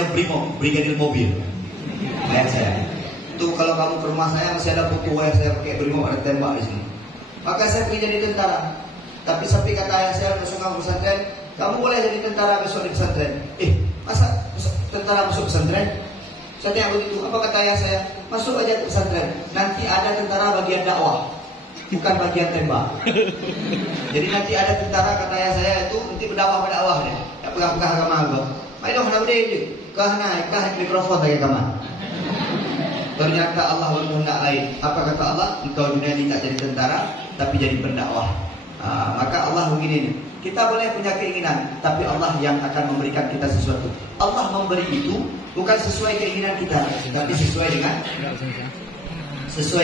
namanya Brimo, Brigadir Mobil. Ayah saya. Itu kalau kamu ke rumah saya masih ada foto ayah saya pakai Brimo, ada tembak di sini. Maka saya pergi jadi tentara. Tapi sampai kata ayah saya masuk ke pesantren, kamu boleh jadi tentara besok di pesantren. Masa tentara masuk pesantren? Saya tanya begitu. Apa kata ayah saya? Masuk aja ke pesantren. Nanti ada tentara bagian dakwah, bukan bagian tembak. Jadi nanti ada tentara, kata ayah saya itu nanti berdakwah deh. Tak pegang-pegang agama gua. Mai dong ada je. Kah mikrofon lagi kamar. Ternyata Allah berkehendak lain. Apa kata Allah? Engkau dunia ini tak jadi tentara, tapi jadi pendakwah. Maka Allah begini nih. Kita boleh punya keinginan, tapi Allah yang akan memberikan kita sesuatu. Allah memberi itu bukan sesuai keinginan kita, tapi sesuai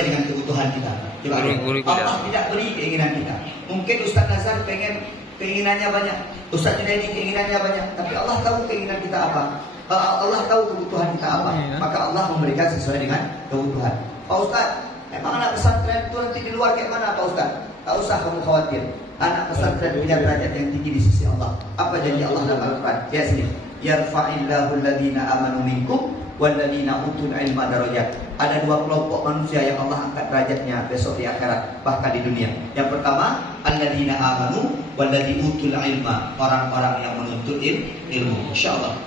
dengan kebutuhan kita. Coba Allah tidak beri keinginan kita. Mungkin Ustaz Nazar pengen keinginannya banyak, Ustaz Junaidi keinginannya banyak, tapi Allah tahu keinginan kita apa. Allah tahu kebutuhan kita apa. Maka Allah memberikan sesuai dengan kebutuhan. Pak Ustaz, emang anak pesantren itu nanti di luar kayak mana Pak Ustaz? Tak usah kamu khawatir. Anak pesantren punya derajat yang tinggi di sisi Allah. Apa janji Allah dalam Al-Quran? Ya sini. Yarfa'illahu alladhina amanu minkum walladhina utul ilma darajat. Ada dua kelompok manusia yang Allah angkat derajatnya besok di akhirat, bahkan di dunia. Yang pertama, alladhina amanu walladhi utul ilma. Orang-orang yang menuntut ilmu. Insyaallah.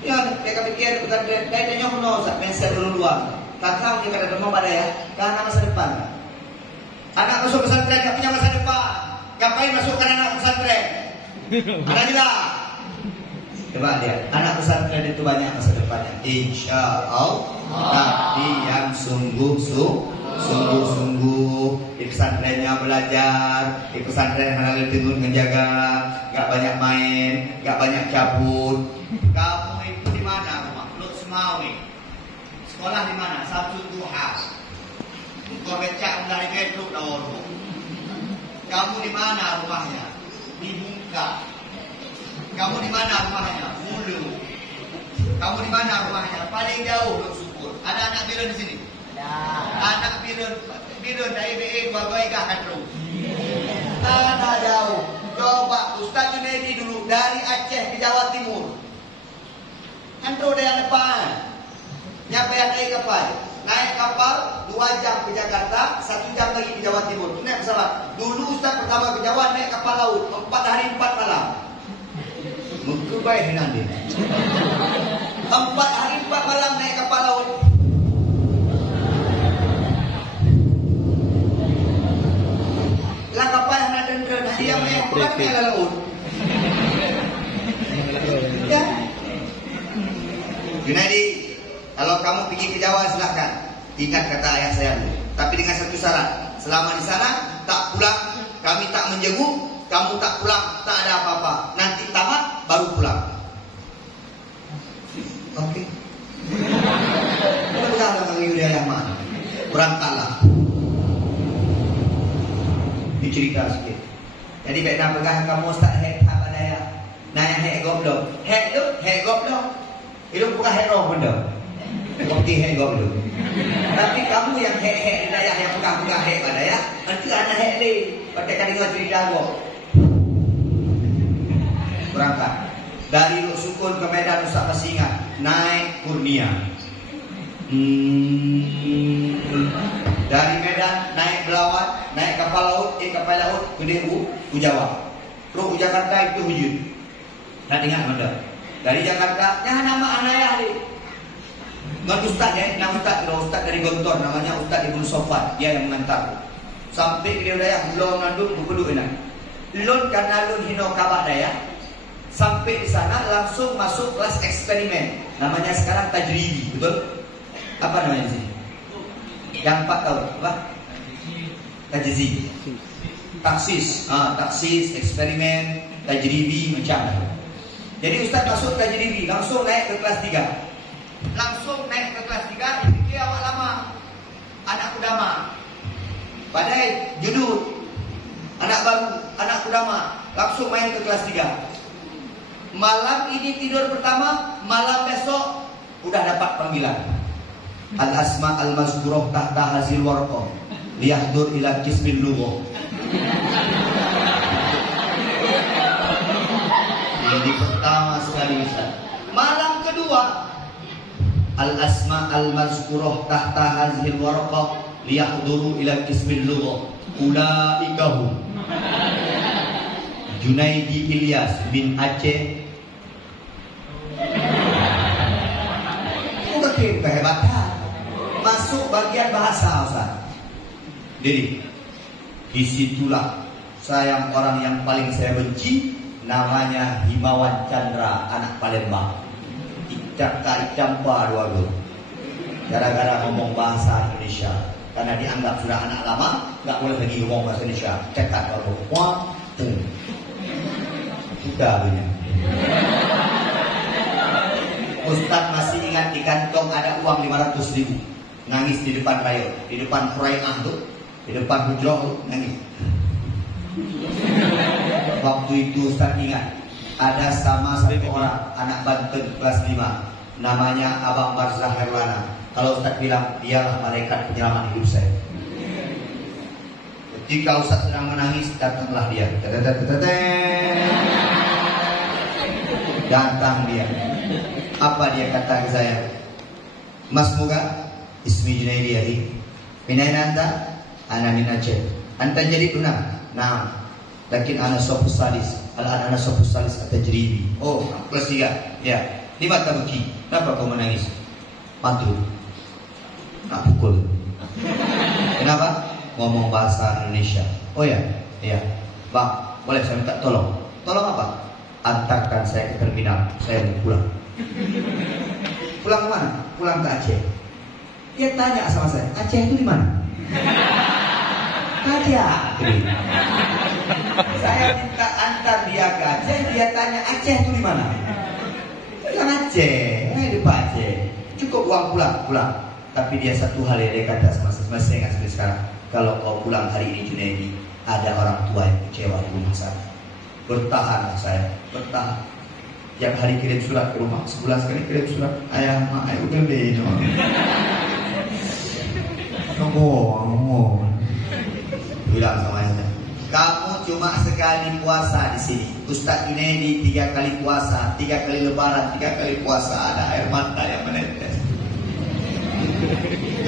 Ya, mereka pikir pesantren kayaknya nyono Ustaz, menset dulu luar. Kakak dia kata mau pada ya, karena masa depan. Anak masuk pesantren gak punya masa depan. Ngapain masukkan anak pesantren? Ada juga. Coba lihat, anak pesantren itu banyak masa depannya. Insya Allah. Tapi yang sungguh-sungguh di pesantrennya belajar, di pesantren halal tenun menjaga, gak banyak main, gak banyak cabut. Kamu itu di mana rumah? Lu Semawi. Sekolah di mana? Sabtu Duha. Kau becak dari gedung dahulu. Kamu di mana rumahnya? Di Bungka. Kamu di mana rumahnya? Hulu. Kamu di mana rumahnya? Paling jauh Lok Syukur. Ada anak Birun di sini? Ada. Anak Birun dari BE Bagai kah Katru? Ada jauh. Coba Ustaz Junaidi dulu dari Aceh ke Jawa Timur. Katru dari depan. Nyapa yang naik kapal? Naik kapal 2 jam ke Jakarta, 1 jam lagi ke Jawa Timur. Naik pesawat. Dulu Ustaz pertama ke Jawa naik kapal laut 4 hari 4 malam. Mengkubai nanti 4 hari 4 malam naik kapal laut. Lah kapal yang ada dia yang pulang ke laut. Ya. Junaidi, kalau kamu pergi ke Jawa silahkan. Ingat kata ayah saya dulu. Tapi dengan satu syarat. Selama di sana tak pulang, kami tak menjenguk, kamu tak pulang, tak ada apa-apa. Nanti tamat baru pulang. Oke. Pulang dengan Yuda yang mana? Berangkatlah. Dicerita sikit. Jadi baik nak pegang kamu Ustaz hek apa daya. Naya hek goblok. Hek tu, hek goblok. Itu bukan hek roh benda. Kopi hek goblok. Tapi kamu yang hek-hek di daya, yang pegang-pegang hek pada ya, nanti anak hek ni. Pakai dengar cerita gua. Berangkat. Dari Lok Sukun ke Medan Ustaz masih ingat. Naik Kurnia. Dari Medan naik Belawat, naik kapal laut, kapal laut ke Dehu, ke Jawa. Terus ke Jakarta itu hujud. Nak ingat mana? Dari Jakarta, ya nama anayah ni. Bukan Ustaz ya, nama Ustaz dari Gontor, namanya Ustaz Ibn Sofat, dia yang mengantar. Sampai ke wilayah Belum Nandung, Bukuduk Enak. Lun karena lun hino kabak daya. Sampai di sana langsung masuk kelas eksperimen. Namanya sekarang tajribi, betul? Apa namanya sih? Yang 4 tahun, apa? Tajribi. Taksis, eksperimen, tajribi, macam. Jadi Ustaz masuk tajribi, langsung naik ke kelas 3. Langsung naik ke kelas 3, dia awak lama. Anak Kudama. Padahal judul anak baru, anak Kudama. Langsung main ke kelas 3. Malam ini tidur pertama, malam besok udah dapat panggilan. Al-asma al-mazkurah tahta hazil warqah liyahdur ila kismin lugho. Ini pertama sekali Ustaz. Malam kedua kedua, al-asma al-mazkurah tahta hazhil waraqah liyahduru ila ismil lughah ulaikahum Junaidi Ilyas bin Aceh. Mungkin kehebatan masuk bagian bahasa, Ustaz. Jadi disitulah orang yang paling saya benci, namanya Himawan Chandra, anak Palembang. Icampa dua guru. Gara-gara ngomong bahasa Indonesia, karena dianggap sudah anak lama, nggak boleh lagi ngomong bahasa Indonesia. Cekat kalau sudah punya. Ustaz masih ingat di kantong ada uang 500.000. Nangis di depan rayo, di depan Qurai'ah tuh, di depan hujrah nangis. Waktu itu Ustaz ingat ada sama satu orang anak Banten kelas 5, namanya Abang Barzah Herlana. Kalau Ustaz bilang dialah malaikat penyelamat hidup saya. Ketika Ustaz sedang menangis, datanglah dia. Datang dia. Apa dia kata ke saya? Mas Muga, ismi Junaidi Ali. Minaina anta? Ana min Aceh. Anta jadi benar? Nah, lakin ana sofus salis. Al-an ana sofus salis at-tajribi. Oh, kelas 3. Ya. Di mata buki. Kenapa kau menangis? Mantul. Nak pukul. Kenapa? Ngomong bahasa Indonesia. Oh ya, iya. Bang, boleh saya minta tolong? Tolong apa? Antarkan saya ke terminal. Saya mau pulang. Pulang kemana? Pulang ke Aceh. Dia tanya sama saya, Aceh itu di mana? Aceh. Saya minta antar dia ke Aceh. Dia tanya Aceh itu di mana? Bilang Aceh, di Pak Aceh. Cukup uang pulang. Tapi dia satu hal yang dia kata sama saya, masih ingat sampai sekarang. Kalau kau pulang hari ini Junaidi, ada orang tua yang kecewa di rumah saya. Bertahan saya, bertahan. Tiap hari kirim surat ke rumah, sebulan sekali kirim surat. Ayah, mak, ayo udah deh. Bilang sama ayahnya, kamu cuma sekali puasa di sini. Ustaz Junaidi 3 kali puasa, 3 kali lebaran, 3 kali puasa. Ada air mata yang menetes.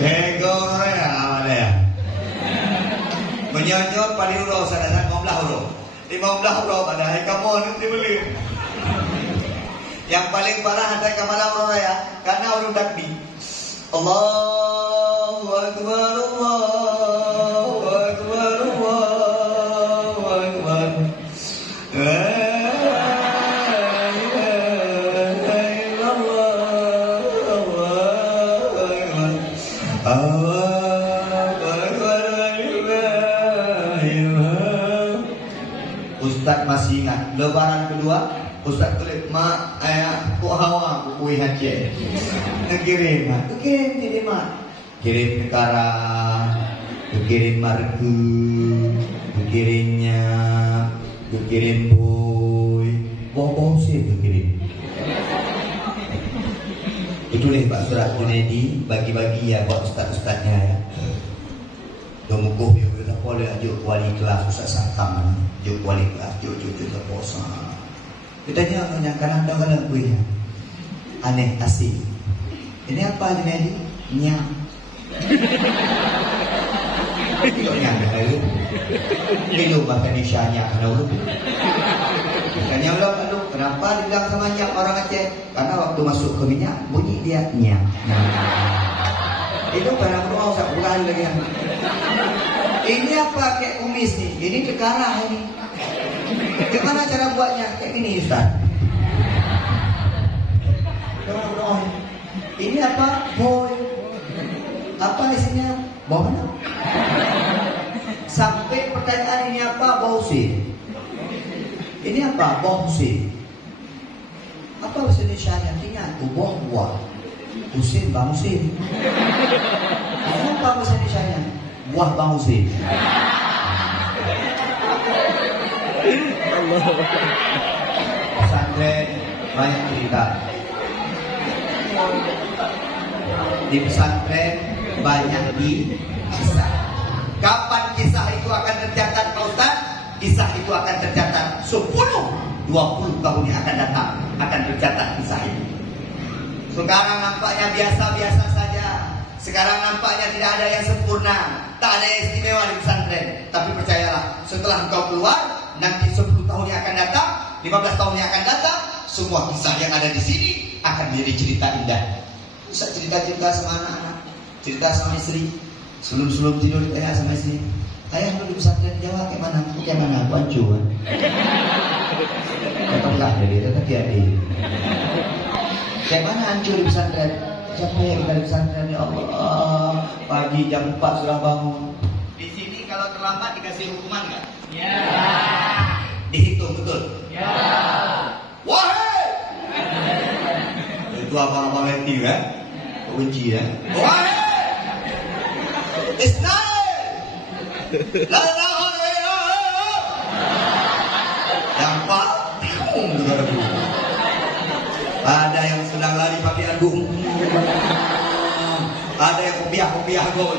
Hego ya. Menyonyor paling huruf sadar 15 huruf. 15 huruf ada kamu nanti beli. Yang paling parah ada kamala huruf ya, karena huruf takbir. Allahu akbar, Allahu akbar, Allahu akbar. Ustaz masih ingat lebaran kedua, Ustaz tulis mak ayah kok hawa kuih Aceh. Kirim kirim kirim Karang, kirim Marku, kirimnya, kirim boy, bohong sih kirim. Itu nih Pak surat Junaidi bagi-bagi ya buat ustaz-ustaznya ya. Domukuh ya kita boleh ajuk wali kelas Ustaz Sakam, ajuk wali kelas, ajuk terposa. Kita jangan anda kalau kuihnya aneh asing. Ini apa Junaidi? Nyam. Itu nyam dulu. Itu bahasa Indonesia-nya kalau makanya lu kenapa dibilang sama nyam orang Aceh? Karena waktu masuk ke minyak bunyi dia nyam. Itu barang doa usah ulang lagi. Ini apa kayak kumis nih? Ini cekarah ini. Gimana cara buatnya? Kayak gini Ustaz. Ini apa? Boy. Apa isinya? Bau mana? Sampai pertanyaan ini apa? Bausi. Ini apa? Bausi. Apa bahasa Indonesia-nya? Artinya itu buah. Usin, bangsin. Apa bahasa Indonesia-nya? Buah bangsin. Pesantren banyak cerita. Di pesantren banyak di kisah. Kapan kisah itu akan tercatat Pak Ustaz? Kisah itu akan tercatat 10-20 tahun yang akan datang. Akan tercatat kisah itu. Sekarang nampaknya biasa-biasa saja. Sekarang nampaknya tidak ada yang sempurna, tak ada yang istimewa di pesantren. Tapi percayalah, setelah engkau keluar, nanti 10 tahun yang akan datang, 15 tahun yang akan datang, semua kisah yang ada di sini akan menjadi cerita indah. Bisa cerita-cerita sama anak-anak, cerita sama istri. Sebelum tidur ditanya sama istri, ayah lu di pesantren Jawa kayak mana? Kayak mana? Aku ancuan. Katakanlah jadi tetap jadi. Kayak mana hancur di pesantren? Capek kita di pesantren, ya Allah. Pagi jam 4 sudah bangun. Di sini kalau terlambat dikasih hukuman nggak? Ya. Dihitung betul? Ya. Wahai! Itu abang-abang leti kan? Benci ya? Wahai! Isnail! Lalah! Dampak bingung juga ada burung. Ada yang sedang lari pakai agung. Ada yang kopiah go.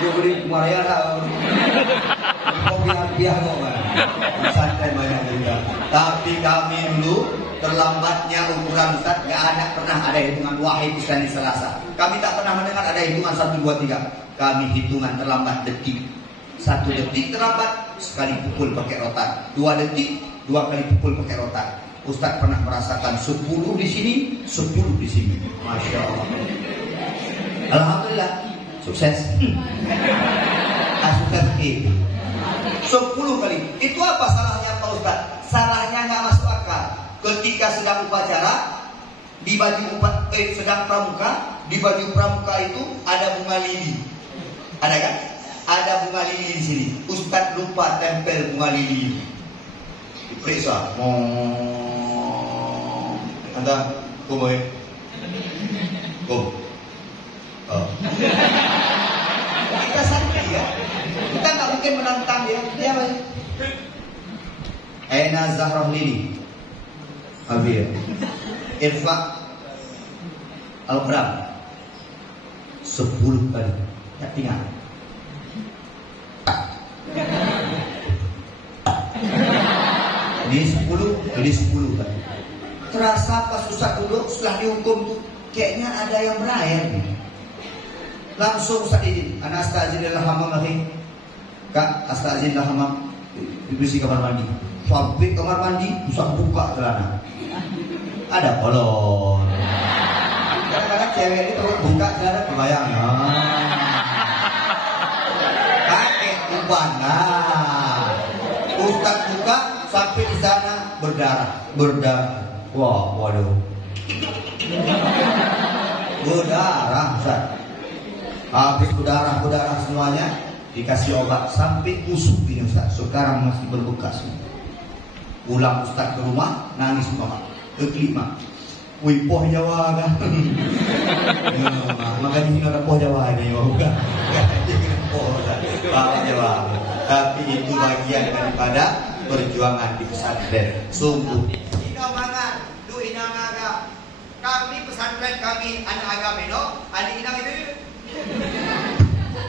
Dia beri kemarin kopiah go. Santai banyak juga. Tapi kami dulu terlambatnya ukuran Ustaz nggak ada pernah ada hitungan wahid Islam Selasa. Kami tak pernah mendengar ada hitungan 1, 2, 3. Kami hitungan terlambat detik. 1 detik terlambat, sekali pukul pakai rotan. 2 detik, 2 kali pukul pakai rotan. Ustaz pernah merasakan 10 di sini, 10 di sini. Masya Allah. Alhamdulillah, sukses. Sukses itu. 10 kali. Itu apa salahnya Pak Ustaz? Salahnya nggak masuk akal. Ketika sedang upacara, di baju sedang pramuka, di baju pramuka itu ada bunga lili. Ada kan? Ada bunga lili di sini. Ustaz lupa tempel bunga lili. Diperiksa. Anda, kumoy. Kum. Oh. Kita santai ya. Kita nggak mungkin menantang dia. Dia apa? Aina Zahrah Lili. Habis. Irfa Al-Qram 10 kali. Tak tinggal. Ini 10 kali. Terasa pas Ustaz duduk setelah dihukum tuh kayaknya ada yang berair nih. Langsung Ustaz izin, ana astazilul hamam lagi. Kak, astazilul hamam. Di kamar mandi. Sampai kamar mandi Ustaz buka celana. Ada kolor. Kadang-kadang cewek ini terus buka celana kebayang. Pakai uban. Ustaz buka sampai di sana berdarah. Wah, waduh. Berdarah, Ustaz. Habis berdarah semuanya dikasih obat sampai busuk ini Ustaz. Sekarang masih berbekas. Pulang Ustaz ke rumah nangis mama. Kelima. Wih, poh Jawa kan. Makanya ini ada poh Jawa ini bukan. Poh Jawa. Tapi itu bagian daripada perjuangan di pesantren. Sungguh. Kami pesantren kami anak agama no, adik inang itu.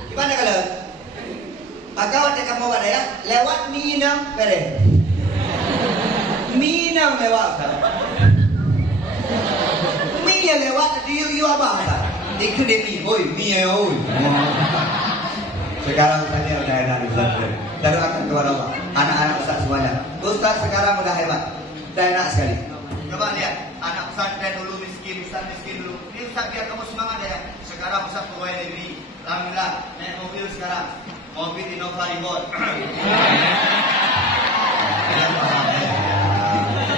Gimana kalau? Agak ada kamu ada ya, lewat Minang bere. Minang lewat. Mia lewat di apa? Itu demi, oi, Mia oi. Sekarang saya udah enak di pesantren. Dan akan kepada Allah. Anak-anak Ustaz semuanya. Ustaz sekarang udah hebat, udah enak sekali. Coba lihat, anak pesantren dulu miskin dulu. Ini Ustaz biar kamu semangat ya. Sekarang Ustaz pegawai negeri. Alhamdulillah, naik mobil sekarang. Mobil Innova Reborn.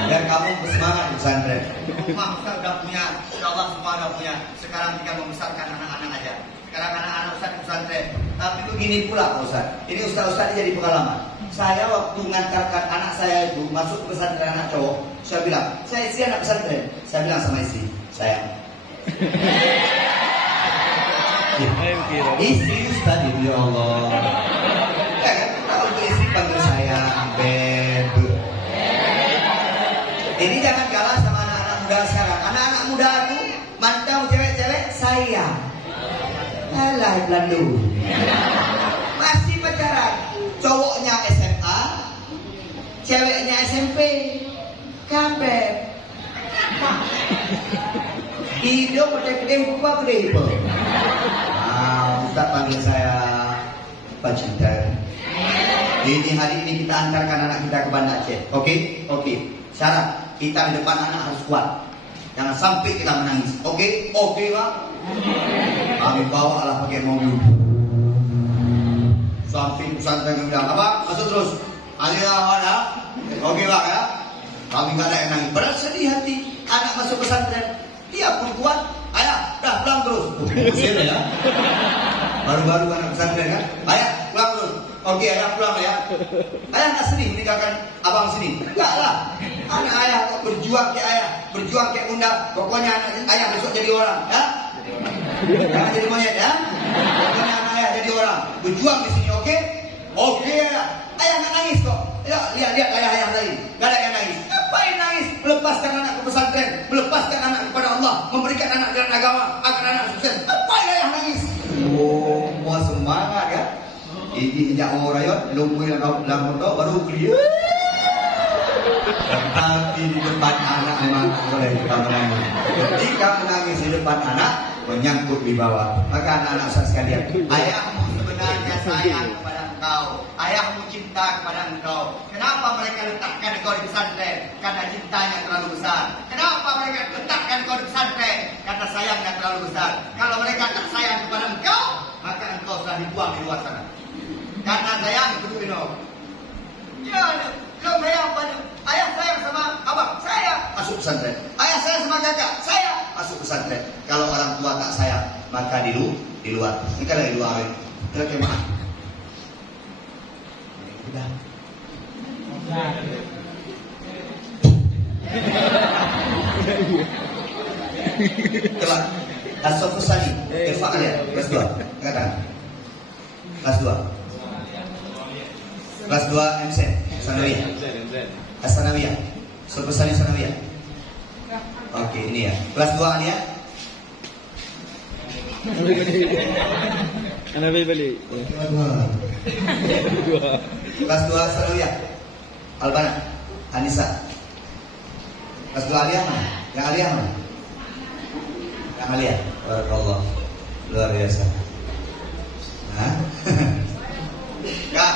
Dan kamu bersemangat di pesantren. Rumah Ustaz udah punya, insyaAllah semua udah punya. Sekarang tinggal membesarkan anak-anak aja. Sekarang anak-anak Ustaz di pesantren. Tapi begini pula Ustaz. Ini Ustaz jadi pengalaman. Saya waktu mengantarkan anak saya itu masuk ke pesantren anak cowok, saya bilang, saya istri anak pesantren. Saya bilang sama istri, sayang. Istri Ustaz itu ya Allah. Ya kan, kalau istri panggil saya beb. Ini jangan kalah sama anak-anak muda sekarang. Anak-anak muda itu mantau cewek-cewek saya. Alah Belandu. Masih pacaran. Cowoknya SMA, ceweknya SMP. Kabeh. Hidup macam kedai. Ustaz panggil saya Pak Cinta. Ini hari ini kita antarkan anak kita ke Banda Aceh. Oke. Syarat kita di depan anak harus kuat. Jangan sampai kita menangis. Oke, Pak. Kami bawa lah pakai mobil. Sampai pesantren bilang apa? Masuk terus. Alhamdulillah. Oke Pak ya. Kami nggak ada yang nangis. Padahal sedih hati. Anak masuk pesantren. Dia pun kuat. Ayah, dah pulang terus. Pusing ya. Baru-baru anak pesantren kan. Ayah, pulang terus. Oke, ayah pulang ya. Ayah nggak sedih meninggalkan abang sini. Enggak lah. Anak ayah kok berjuang kayak ayah, berjuang kayak bunda. Pokoknya anak ayah besok jadi orang, ya. Jangan jadi monyet ya. Pokoknya anak ayah jadi orang. Berjuang di sini, oke? Oke ayah. Ayah nggak nangis kok. Ya, lihat ayah lain. Gak ada yang nangis. Ngapain nangis? Melepaskan anak ke pesantren, melepaskan anak kepada Allah, memberikan anak jalan agama agar anak sukses. Ngapain ayah nangis? Oh, mau semangat ya. Ini sejak orang rayot, lumpuh dalam motor baru beli. Tapi di depan anak memang boleh kita menangis. Ketika menangis di depan anak, menyangkut di bawah. Maka anak-anak saya sekalian, ayahmu sebenarnya sayang kepada engkau, ayahmu cinta kepada engkau. Kenapa mereka letakkan engkau di pesantren? Karena cintanya terlalu besar. Kenapa mereka letakkan engkau di pesantren? Karena sayangnya terlalu besar. Kalau mereka tak sayang kepada engkau, maka engkau sudah dibuang di luar sana. Karena sayang itu ya, kalau sayang pada ayah sayang sama abang, saya masuk pesantren. Ayah sayang sama kakak, saya masuk pesantren. Kalau orang tua tak sayang, maka di luar. Ini kalau di luar, kita kemana? Udah. Coba, asal pesani, Irfan lihat, kelas 2, katakan, kelas 2. Kelas 2 MC Sanawiyah. Sanawiyah. Sebesar Sanawiyah. Oke, ini ya. Kelas 2 ini ya. Anak beli. Kelas 2 Sanawiyah. Albana, Anissa. Kelas 2 Aliyah mana? Yang Aliyah mana? Yang Aliyah. Barakallah. Luar biasa. Hah? Kak,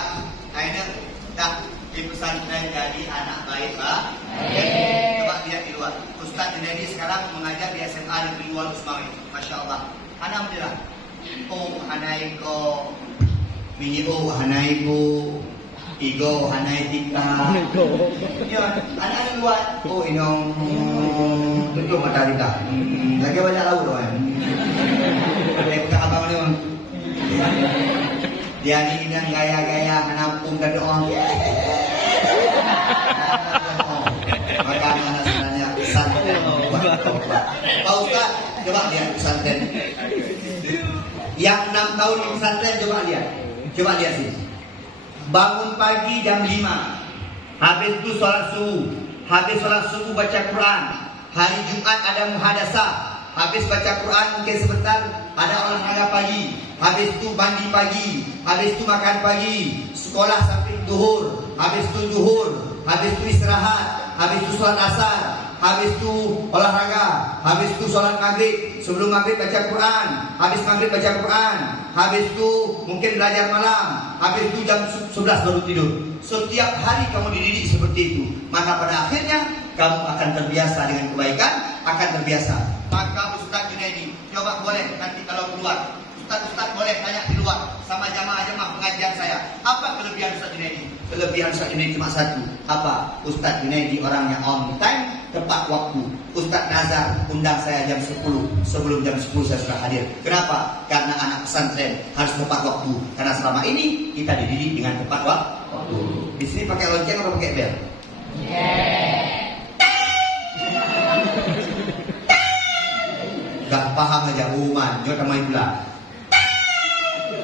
akhirnya tak di pesantren jadi anak baik, Pak. Coba lihat di luar. Ustaz Junaidi sekarang mengajar di SMA Negeri Luar Usmawi. Masya Allah. Anak bilang, oh hanai ko, mini oh hanai ko, igo hanai tika. Ya, anak di luar. Oh inong tutup mata kita. Lagi banyak laut doang. Ada bukan abang ni. Dia ni yang gaya-gaya menampung dan doang. Maka anak sebenarnya pesantren. Pak Ustaz, coba lihat pesantren. Yang 6 tahun di pesantren coba lihat sini. Bangun pagi jam 5. Habis itu sholat subuh. Habis sholat subuh baca Quran. Hari Jumat ada muhadasah. Habis baca Quran mungkin sebentar ada olahraga pagi. Habis itu mandi pagi, habis itu makan pagi, sekolah sampai zuhur, habis itu zuhur, habis itu istirahat, habis itu sholat asar, habis itu olahraga, habis itu sholat maghrib, sebelum maghrib baca Quran, habis maghrib baca Quran, habis itu mungkin belajar malam, habis itu jam 11 baru tidur. Setiap hari kamu dididik seperti itu, maka pada akhirnya kamu akan terbiasa dengan kebaikan, akan terbiasa. Maka Ustaz Junaidi, coba boleh nanti kalau keluar. Ustaz boleh tanya di luar sama jamaah-jamaah pengajian saya. Apa kelebihan Ustaz Junaidi? Kelebihan Ustaz Junaidi cuma satu. Apa? Ustaz Junaidi orangnya on time, tepat waktu. Ustaz Nazar undang saya jam 10. Sebelum jam 10 saya sudah hadir. Kenapa? Karena anak pesantren harus tepat waktu. Karena selama ini kita dididik dengan tepat waktu. Di sini pakai lonceng atau pakai bel? Gak paham aja uman, nyot sama pula.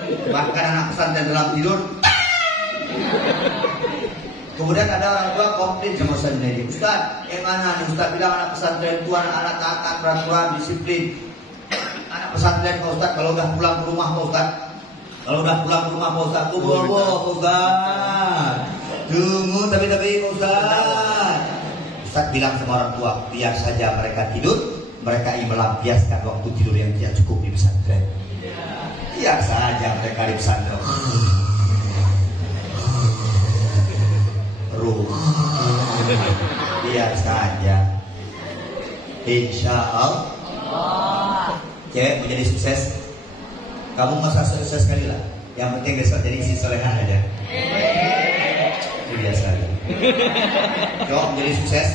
Bahkan anak pesantren dalam tidur. Kemudian ada orang tua komplain sama Ustaz Junaidi. Ustaz, mana nih Ustaz bilang anak pesantren itu anak-anak taat peraturan, disiplin. Anak pesantren Pak Ustaz kalau udah pulang ke rumah Pak Ustaz. Kalau udah pulang ke rumah Pak Ustaz, Pak Ustaz. Tunggu tapi Pak Ustaz. Ustaz bilang sama orang tua, biar saja mereka tidur, mereka ingin melampiaskan waktu tidur yang tidak cukup di pesantren. Biar saja mereka di pesantren. Biar saja. Insya Allah. Cewek mau jadi sukses, kamu masa sukses sekali lah. Yang penting besok jadi isi solehan aja. Itu biasa. Cowok menjadi sukses,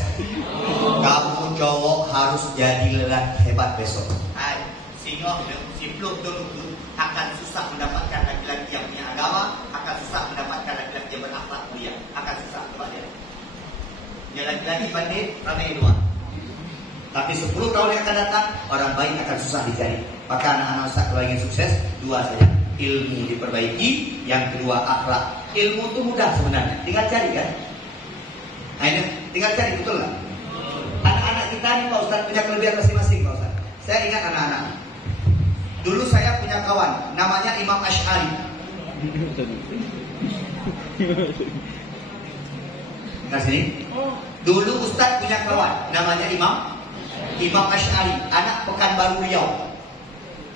kamu cowok harus jadi lelaki hebat besok. Hai, singok simpluk dulu akan susah mendapatkan laki-laki yang punya agama, akan susah mendapatkan laki-laki yang berakhlak mulia, akan susah coba dia. Dia laki-laki bandit, ramai dua. Tapi 10 tahun yang akan datang, orang baik akan susah dicari. Maka anak-anak Ustaz kalau ingin sukses, 2 saja. Ilmu diperbaiki, yang kedua akhlak. Ilmu itu mudah sebenarnya, tinggal cari kan. Nah ini, tinggal cari, betul nggak? Anak-anak kita ini Pak Ustaz punya kelebihan masing-masing Pak Ustaz. Saya ingat anak-anak. Dulu saya punya kawan, namanya Imam Asy'ari. Nah sini. Dulu Ustaz punya kawan, namanya Imam Asy'ari, anak Pekanbaru Riau.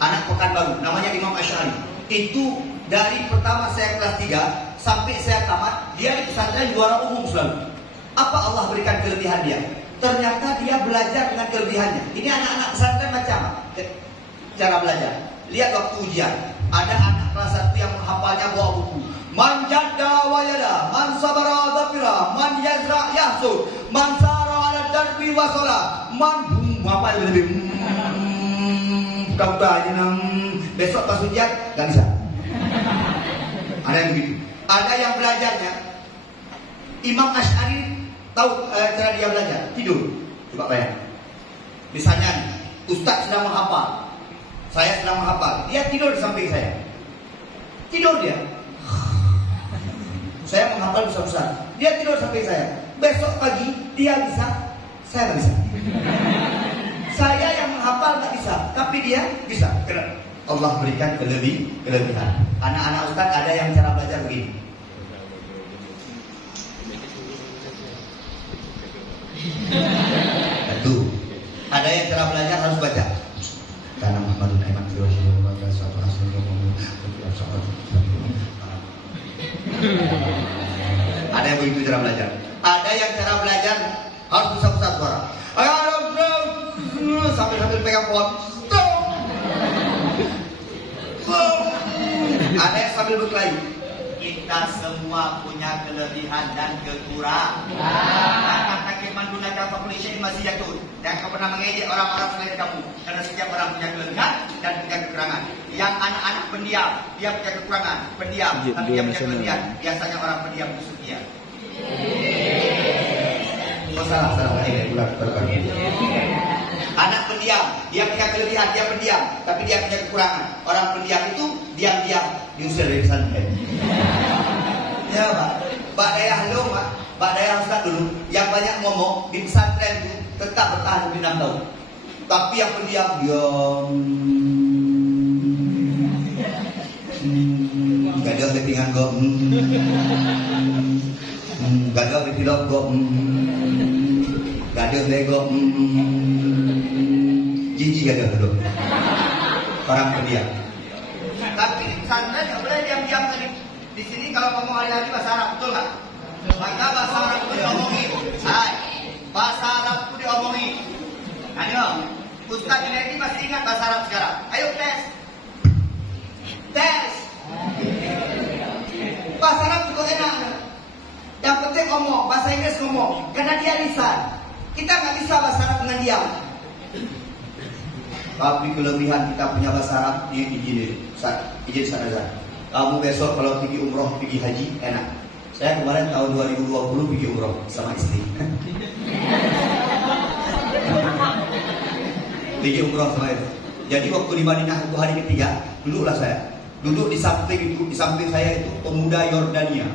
Anak Pekanbaru, namanya Imam Asy'ari. Itu dari pertama saya kelas 3 sampai saya tamat, dia di pesantren juara umum selalu. Apa Allah berikan kelebihan dia? Ternyata dia belajar dengan kelebihannya. Ini anak-anak pesantren macam cara belajar. Lihat waktu ujian, ada anak kelas 1 yang menghafalnya bawa buku. Man jadda wa yada, man sabara dhafira, man yazra yahsud, man sara ala darbi wa sala, man apa lebih buka-buka besok pas ujian gak bisa. Ada yang begitu. Ada yang belajarnya Imam Asy'ari tahu cara dia belajar, tidur. Coba bayang. Misalnya Ustaz sedang menghafal, saya sedang menghafal, dia tidur di samping saya. Tidur dia. Saya menghafal besar-besar, dia tidur samping saya. Besok pagi dia bisa, saya nggak bisa. Saya yang menghafal nggak bisa, tapi dia bisa. Kenapa? Allah berikan kelebihan. Anak-anak Ustaz ada yang cara belajar begini. Itu. Ada yang cara belajar harus baca. Karena Muhammadun Aiman ada yang begitu cara belajar. Ada yang cara belajar harus besar-besar suara. Sambil pegang pohon. Ada yang sambil berkelahi. Kita semua punya kelebihan dan kekurangan. Kata mandulaka population masih jatuh. Dan kau pernah mengejek orang-orang selain kamu. Karena setiap orang punya kelebihan dan punya kekurangan. Yang anak-anak pendiam, dia punya kekurangan, pendiam. Tapi dia punya kelebihan. Biasanya orang pendiam itu setia. Oh salah. Anak pendiam, dia punya kelebihan, dia pendiam, tapi dia punya kekurangan. Orang pendiam itu diam-diam diusir dari pesantren. Ya Pak Dayah lo, Pak Dayah Ustaz dulu, yang banyak ngomong di pesantren itu tetap bertahan lebih 6 tahun. Tapi yang pendiam diam. Gak ada kepingan kok. Gak ada kepilok kok. Gak ada bego. Jijik gak ada dong. Orang pendiam. Tapi di pesantren nggak boleh diam-diam tadi. Di sini kalau ngomong hari-hari bahasa Arab, betul nggak? Maka bahasa Arab itu diomongin. Hai, bahasa Arab itu diomongin. Ayo, Ustaz ini masih ingat bahasa Arab sekarang. Ayo tes. Bahasa Arab juga enak. Yang penting ngomong, bahasa Inggris ngomong. Karena dia lisan. Kita nggak bisa bahasa Arab dengan diam. Tapi kelebihan kita punya bahasa Arab izin Ustaz. Kamu besok kalau pergi umroh, pergi haji enak. Saya kemarin tahun 2020 pergi umroh sama istri. Pergi umroh sama istri. Jadi waktu di Madinah itu hari ketiga, duduklah saya. Duduk di samping saya itu pemuda Yordania,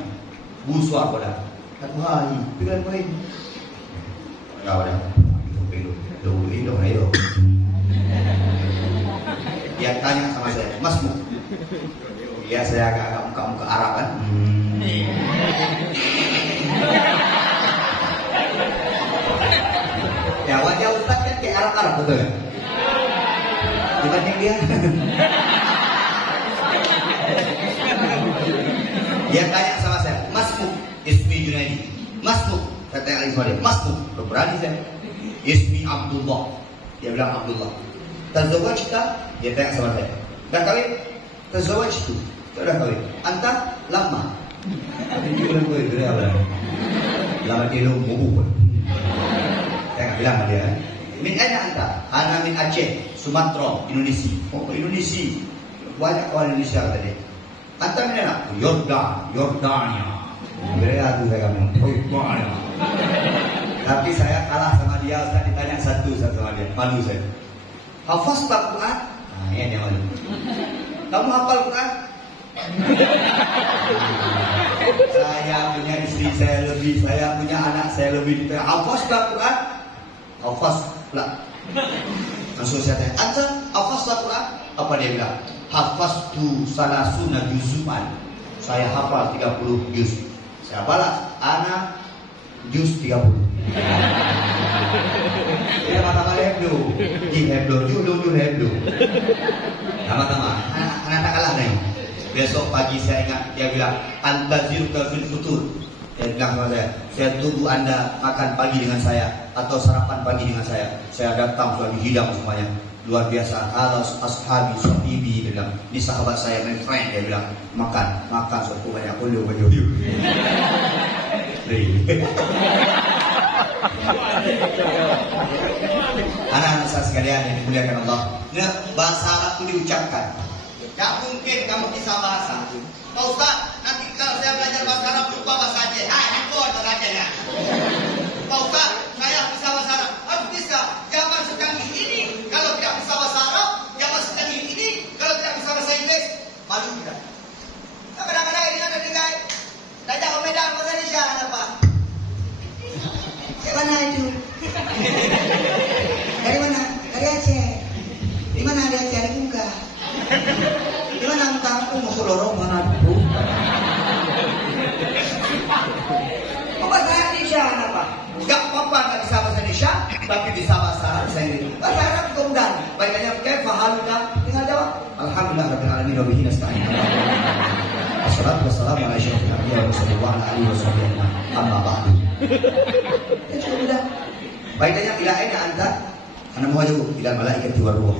Buswar pada. Satu hari, pikiran baik. Enggak ada. Dulu dong ayo. Dia tanya sama saya, Mas Bu. Iya saya agak muka Arab kan. Ya wajah Ustaz kan kayak Arab-Arab, betul kan? Dibanding dia. Dia tanya sama saya, Masmuk, ismi Junaidi. Masmuk, saya tanya lagi sama dia, Masmuk, berani saya. Ismi Abdullah. Dia bilang Abdullah. Tazawwajta, dia tanya sama saya. Dah kahwin? Tazawwajtu. Sudah kahwin. Anta lama. Tapi dia bilang gue, dia bilang lama dia lu mau. Saya nggak bilang sama dia. Min aina anta? Ana min Aceh, Sumatera, Indonesia. Oh, Indonesia. Banyak orang Indonesia tadi. Anta min mana? Yordania. Saya bilang, Yordania. Tapi saya kalah sama dia, Ustaz ditanya satu sama dia. Malu saya. Hafaz Quran? Nah, ini yang malu. Kamu hafal Quran? Saya punya istri saya lebih, saya punya anak saya lebih. Hafaz Quran? Hafaz pula. Langsung saya tanya, Anta hafaz Quran? Apa dia bilang? Hafaz tu salasuna juzuan. Saya hafal 30 juz. Saya balas, ana juz 30. Dia sama-sama hebdo. Jul hebdo. Sama-sama. Anak tak kalah nih. Besok pagi saya ingat dia bilang, antazir fil futur. Dia bilang sama saya tunggu Anda makan pagi dengan saya atau sarapan pagi dengan saya. Saya datang sudah dihidang semuanya. Luar biasa. Kalau ashabi, sahibi, dia bilang, ini sahabat saya, my friend, dia bilang, makan suatu banyak ulio. Anak-anak saya sekalian yang dimuliakan Allah, bahasa Arab itu diucapkan. Tak mungkin kamu bisa bahasa. Pak Ustaz, nanti kalau saya belajar bahasa Arab lupa bahasa Aceh. Handphone bahasa Aceh ya. Pak Ustaz, saya bisa bahasa Arab. Harus bisa. Jangan secanggih ini. Kalau tidak bisa bahasa Arab, jangan secanggih ini. Kalau tidak bisa bahasa Inggris, malu kita. Kadang-kadang ini ada tinggal. Belajar Medan bahasa Indonesia apa? Dari mana itu? Dari mana? Dari Aceh. Di mana ada Aceh? Di muka. Di mana muka aku? Musuh lorong mana aku? Bahasa Indonesia apa? Gak apa-apa gak bisa bahasa Indonesia, tapi bisa bahasa Arab saya ini. Bahasa Arab kemudian. Baiknya kayak paham kan? Tinggal jawab. Alhamdulillah rabbil alamin wa bihi nasta'in. Assalatu wassalamu ala asyrafil anbiya'i wa sallallahu alaihi wasallam. Amma ba'du. Ya sudah. Baiknya ila aina anta? Ana muhajiru ila malaikati war ruh.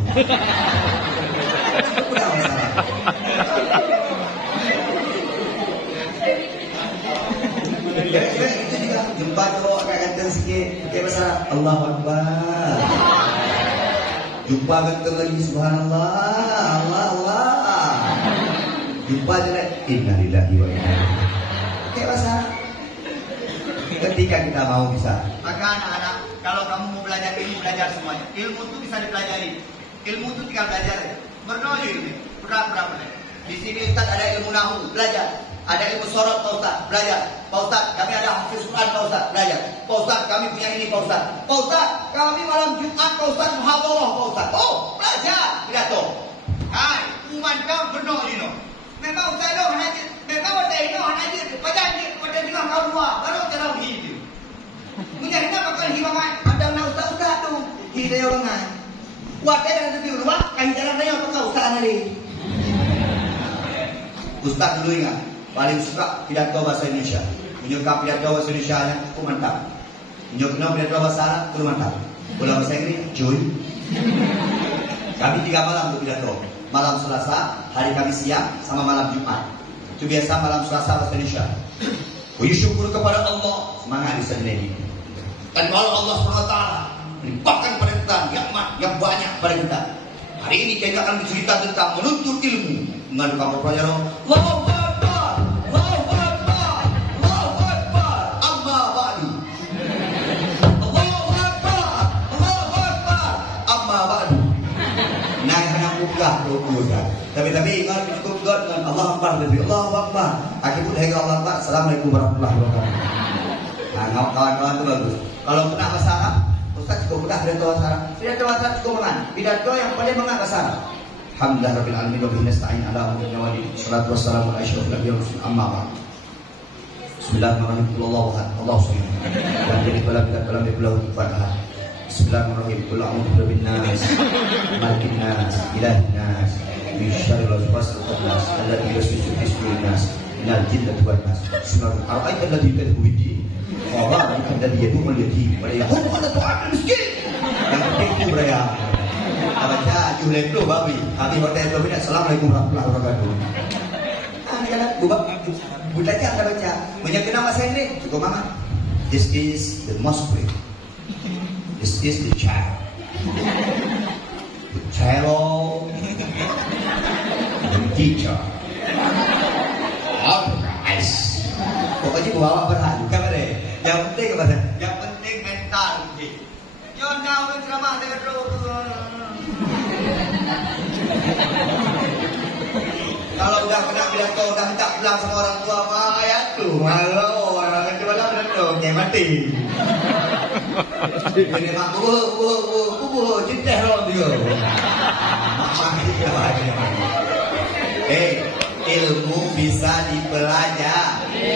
Sudah masalah. Kira-kira itu juga jumpa cowok agak ganteng sikit pakai bahasa Arab Allahu Akbar. Jumpa ganteng lagi subhanallah, Allah. Jumpa jelek innalillahi wa inna ilaihi raji'un. Pakai bahasa Arab. Ketika kita mau bisa. Maka anak-anak, kalau kamu mau belajar ilmu, belajar semuanya. Ilmu itu bisa dipelajari. Ilmu itu tinggal belajar. Bernoji ini, pura-pura. Di sini Ustaz ada ilmu nahu, belajar. Ada ilmu sorot, Pak Ustaz, belajar. Pak Ustaz, kami ada hafiz Quran, Pak Ustaz, belajar. Pak Ustaz, kami punya ini, Pak Ustaz. Pak Ustaz, kami malam Jumat, Pak Ustaz, muhadharah, Pak Ustaz. Oh, belajar, pidato. Hai, umat kau bernoji no. Memang Ustaz no hadir, memang Ustaz no hadir. Padahal pada bilang kau dua, baru terang hidup. Punya hendak bakal hibangan. Ada nak Ustaz tu, kita yang orang. Wadah yang ada di luar, kami jalan raya apa Ustaz hari. Ustaz dulu ingat, paling suka pidato bahasa Indonesia. Menyuka pidato bahasa Indonesia yang cukup mantap. Menyuka pidato bahasa Arab cukup mantap. Pulang bahasa Inggris, cuy. Kami 3 malam untuk pidato. Malam Selasa, hari Kamis siang, sama malam Jumat. Itu biasa malam Selasa bahasa Indonesia. Syukur kepada Allah, semangat bisa ini. Dan kalau Allah SWT melimpahkan pada kita nikmat yang banyak pada kita. Hari ini kita akan bercerita tentang menuntut ilmu. Mengadakan pelajaran Allahu Akbar, Allahu Akbar, Allahu Akbar. Amma ba'du. Allahu Akbar, Allahu Akbar. Amma ba'du. Nah, anak buka kan. Tapi kalau cukup God dengan Allahu Akbar lebih Allahu Akbar. Akibat dari Allahu Akbar. Assalamualaikum warahmatullahi wabarakatuh. Nah, kawan-kawan itu bagus. Kalau pernah bahasa Arab, Ustaz cukup mudah pidato bahasa Arab. Pidato bahasa Arab cukup mengan. Pidato yang paling mengan bahasa Arab. Alhamdulillah rabbil alamin wa bihi nasta'in ala umuri nawali. Salatu wassalamu ala asyrafil anbiya'i wa rusul amma ba'd. Bismillahirrahmanirrahim. Allahu akbar. Allahu samad. Dan jadi dalam kita dalam dibelah kufuwan ahad. Bismillahirrahmanirrahim. Qul a'udzu birabbin nas, malikin nas, ilahin nas, min syarril waswasil khannas, alladzi yuwaswisu fi sudurin nas, minal jinnati wan nas. Bismillahirrahmanirrahim. Ara'aita alladzi yukazzibu bid-din? Wa ra'aita alladzi yad'u al-yatim wa la yahuddu 'ala ta'amil miskin. Yang penting itu beraya. Baca julek tu babi. Kami hotel tu bina. Assalamualaikum warahmatullahi wabarakatuh. Budaknya akan baca. Banyak kenal bahasa Inggris. Cukup mama. This is the mosque. This is the child. The child. The teacher. All guys. Pokoknya bawa berhati. Kamera. Yang penting apa? Yang penting mental. Jangan kau ceramah dengan kalau udah kena bilang kau udah minta pulang sama orang tua apa ayat tuh malu orang itu malah betul nyai mati ini mak bubu cinta orang dia ilmu bisa dipelajari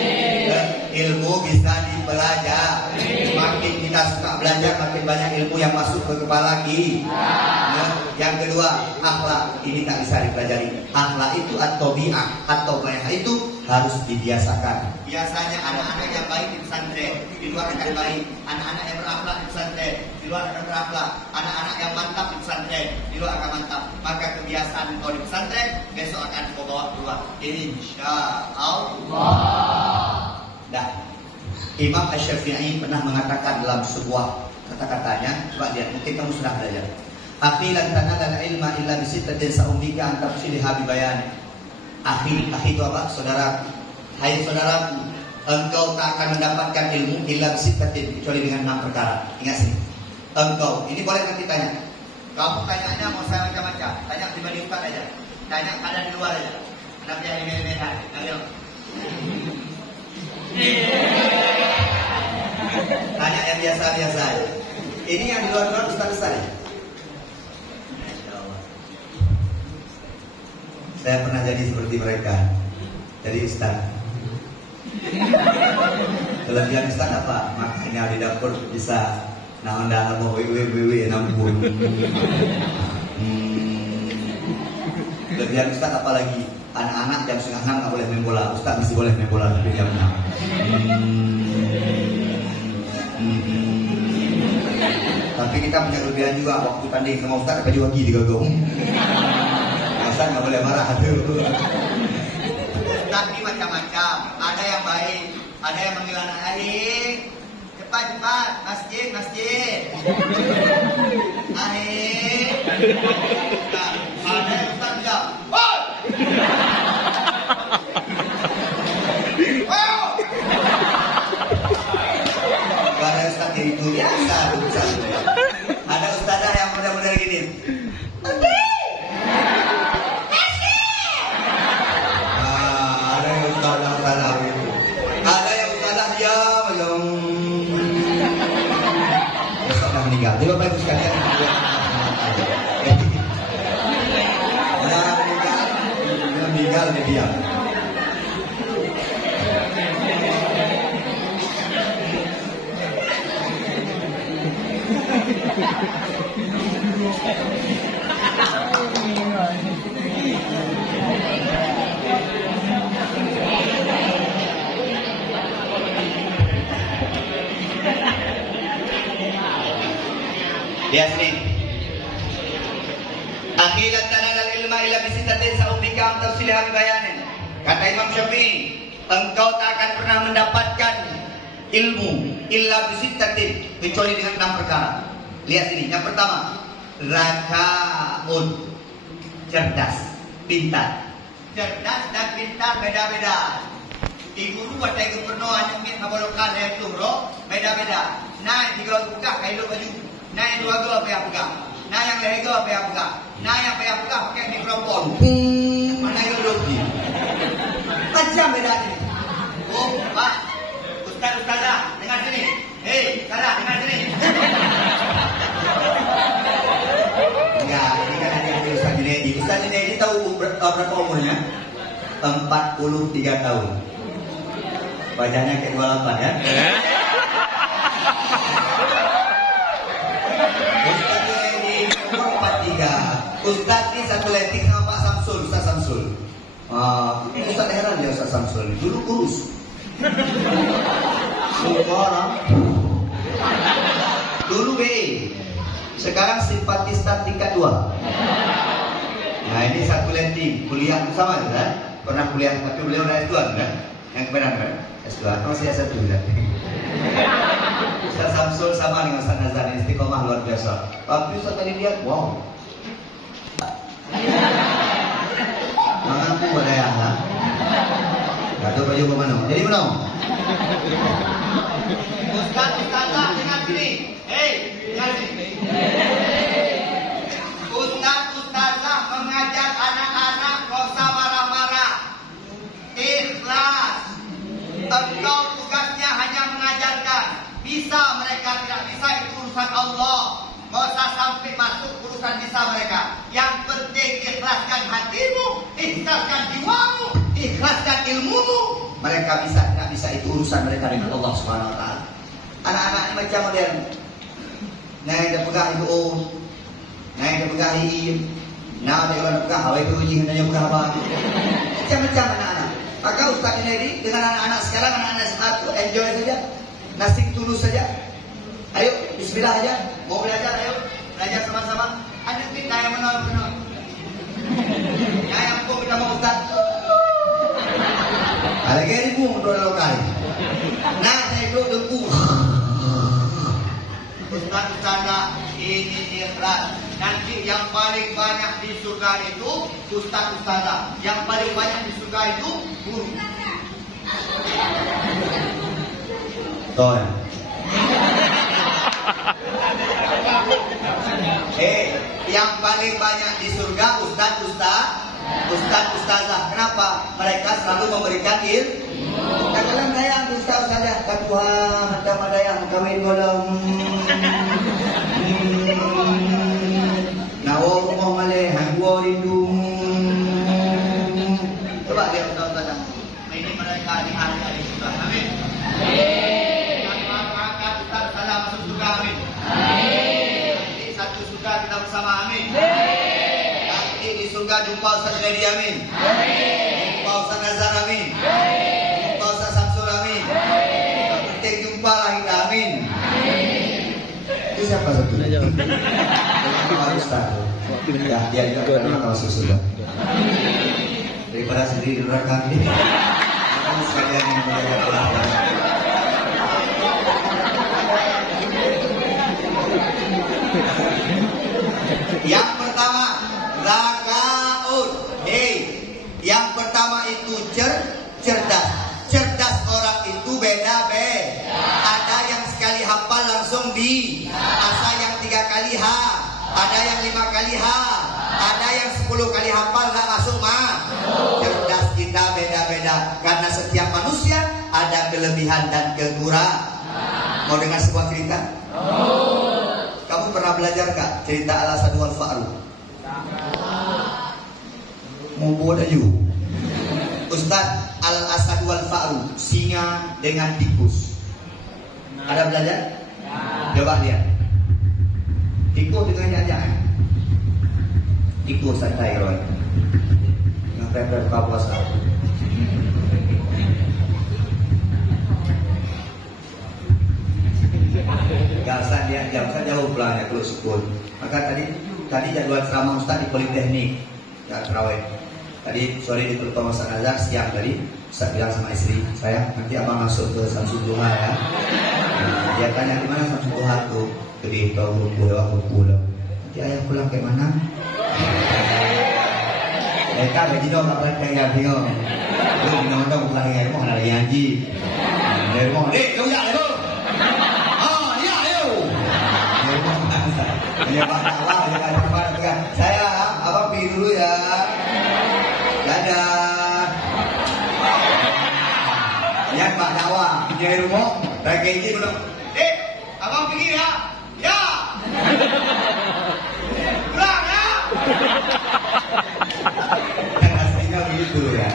ilmu bisa dipelajari makin kita suka belajar makin banyak ilmu yang masuk ke kepala kita. Yang kedua, akhlak ini tak bisa dipelajari. Akhlak itu at-tabi'ah atau bayah itu harus dibiasakan. Biasanya anak-anak yang baik di pesantren di luar akan baik. Anak-anak yang berakhlak di pesantren di luar akan berakhlak. Anak-anak yang mantap di pesantren di luar akan mantap. Maka kebiasaan kau di pesantren besok akan kau bawa keluar. Insyaallah. Dah. Imam Asy-Syafi'i pernah mengatakan dalam sebuah kata-katanya, coba lihat mungkin kamu sudah belajar. Akhi lan tanala ilma illa bi sittatin sa'umbika an tafsilha bi bayan. Akhi itu apa? Saudara. Hai saudaraku, engkau tak akan mendapatkan ilmu illa bi sittatin kecuali dengan 6 perkara. Ingat sini. Engkau, ini boleh nanti tanya. Kamu tanyanya mau saya macam-macam. Tanya di Ustaz aja. Tanya ada di luar aja. Nanti yang beda-beda. Ayo. Tanya yang biasa-biasa aja. Ini yang di luar-luar Ustaz ya. Saya pernah jadi seperti mereka. Jadi Ustaz. Kelebihan Ustaz apa? Makanya di dapur bisa naon-naon mau wewe nampun. Kelebihan Ustaz apa lagi? Anak-anak jam 5:30 nggak boleh main bola. Ustaz masih boleh main bola tapi jam 6. Tapi kita punya kelebihan juga. Waktu tanding sama Ustaz baju wagi digagong. Ustaz nggak boleh marah tuh. Tapi macam-macam. Ada yang baik, ada yang manggil anak Ahik. Cepat, masjid. Ahik. Nah, ada yang Ustaz bilang, "Woi!" Ada Ustaz itu biasa. Ada ustazah yang benar-benar gini. Ada yang ustazah dia macam besok dah meninggal. Jadi Bapak Ibu sekalian, meninggal dia diam. Lihat sini. Akhilan tanalal ilma illa bisittatin sa'ubika am tafsilha bi bayanin. Kata Imam Syafi'i, engkau tak akan pernah mendapatkan ilmu illa bisittatin kecuali dengan 6 perkara. Lihat sini. Yang pertama, rakaun, cerdas, pintar. Cerdas dan pintar beda-beda. Ibu lu ada yang pernah nyemit habalokal yang turun beda-beda. Nah, jika buka kayu baju. Nah yang dua apa yang pegang? Nah yang lega apa yang pegang? Nah yang pegang pakai mikrofon. Mana yang lebih? Macam beda ni. Oh, Pak. Ustazah, dengar sini. Hei, Sarah, dengar sini. Enggak, ini kan hanya Ustaz Junaidi. Ustaz Junaidi tahu berapa umurnya? 43 tahun. Wajahnya kayak 28 ya. Ustaz ini satu letting sama Pak Samsul, Ustaz Samsul. Ustaz heran dia Ustaz Samsul. Dulu kurus. Sekarang dulu BE. Sekarang simpatista tingkat 2. Nah ini satu letting, kuliah sama kan? Pernah kuliah, tapi beliau udah S2 kan? Yang kebenaran kan? S2, masih S1 kan? Ustaz Samsul sama dengan Ustaz Nazar, istiqomah luar biasa. Tapi Ustaz tadi lihat, wow. Mengaku pada yang lah. Gak tahu baju ke mana. Jadi mana? Ustaz-ustazah dengar sini. Hei, dengar sini. Ustaz-ustazah mengajar anak-anak gak usah marah-marah. Ikhlas. Engkau tugasnya hanya mengajarkan. Bisa mereka tidak bisa itu urusan Allah. Gak usah sampai masuk urusan bisa mereka. Yang penting ikhlaskan hatimu, ikhlaskan jiwamu, ikhlaskan ilmumu. Mereka bisa tidak bisa itu urusan mereka dengan Allah Subhanahu Wa Taala. Anak-anak ini macam modern. Nah yang pegang itu O, nah yang pegang I, nah yang pegang hawa itu uji, nah yang pegang apa? Macam-macam anak-anak. Maka Ustaz ini dengan anak-anak sekarang, anak-anak satu enjoy saja, nasib tulus saja. Ayo, bismillah aja. Mau belajar, ayo. Belajar sama-sama. Ada kita yang menol. Yang aku kita mau Ustaz. Ada gini pun, dua lokal. Nah, saya duduk dengku. Ustaz-ustazah, ini ikhlas. Nanti yang paling banyak di surga itu Ustaz-ustazah. Yang paling banyak di surga itu guru. Tuh. Yang paling banyak di surga Ustaz-ustazah. Kenapa? Mereka selalu memberikan ilmu. Kadang-kadang dayang Ustaz-ustazah. Tuhan, macam dayang kawin golong. Nawa rumah malih, hangwa rindu. Coba lihat Ustaz-ustazah. Ini mereka di hari-hari surga. Amin. Ustaz-ustazah masuk surga. Amin. Satu surga kita bersama, amin. Nanti di surga jumpa Ustaz Lady, amin. Jumpa Ustaz Nazar, amin. Jumpa Ustaz Samsul, amin. Penting jumpa lah kita, amin. Itu siapa satu? Ustaz. Ya, dia juga pernah masuk surga. Daripada sendiri di neraka ini. Sekalian yang menjaga Allah. Yang pertama, zakaun. Yang pertama itu cerdas. Cerdas orang itu beda-beda. Ada yang sekali hafal langsung di. Ada yang 3 kali ha. Ada yang 5 kali ha. Ada yang 10 kali hafal nggak masuk mah. Cerdas kita beda-beda. Karena setiap manusia ada kelebihan dan kekurangan. Mau dengar sebuah cerita? Kamu pernah belajar kak cerita Al-Asad wal Fa'ru? Mau bodoh you. Ustaz, Al-Asad wal Fa'ru, singa dengan tikus. Ada belajar? Coba lihat. Tikus dengan aja. Tikus santai Roy. Yang prepare buka puasa. Gasan dia jam saja jauh pulangnya ke sekolah. Maka tadi jadwal ceramah Ustaz di Politeknik ya terawih. Tadi sore di Telkom Ustaz Nazar, siang tadi Ustaz bilang sama istri saya, nanti abang masuk ke Samsul Duha ya. Nah, dia tanya di mana Samsul Duha tuh? Jadi tahu aku pulang. Nanti ayah pulang ke mana? Mereka begini dong, tak pernah yang bingung. Lu bingung pulang yang mau ada ngaji. Dari mau, lu ya lu. Ya Pak Allah, ya Pak. Saya abang pergi dulu ya. Dadah. Ya Pak Dakwah, di rumah, pakai ini belum. Abang pergi ya. Ya. Pulang ya. Kan aslinya begitu ya.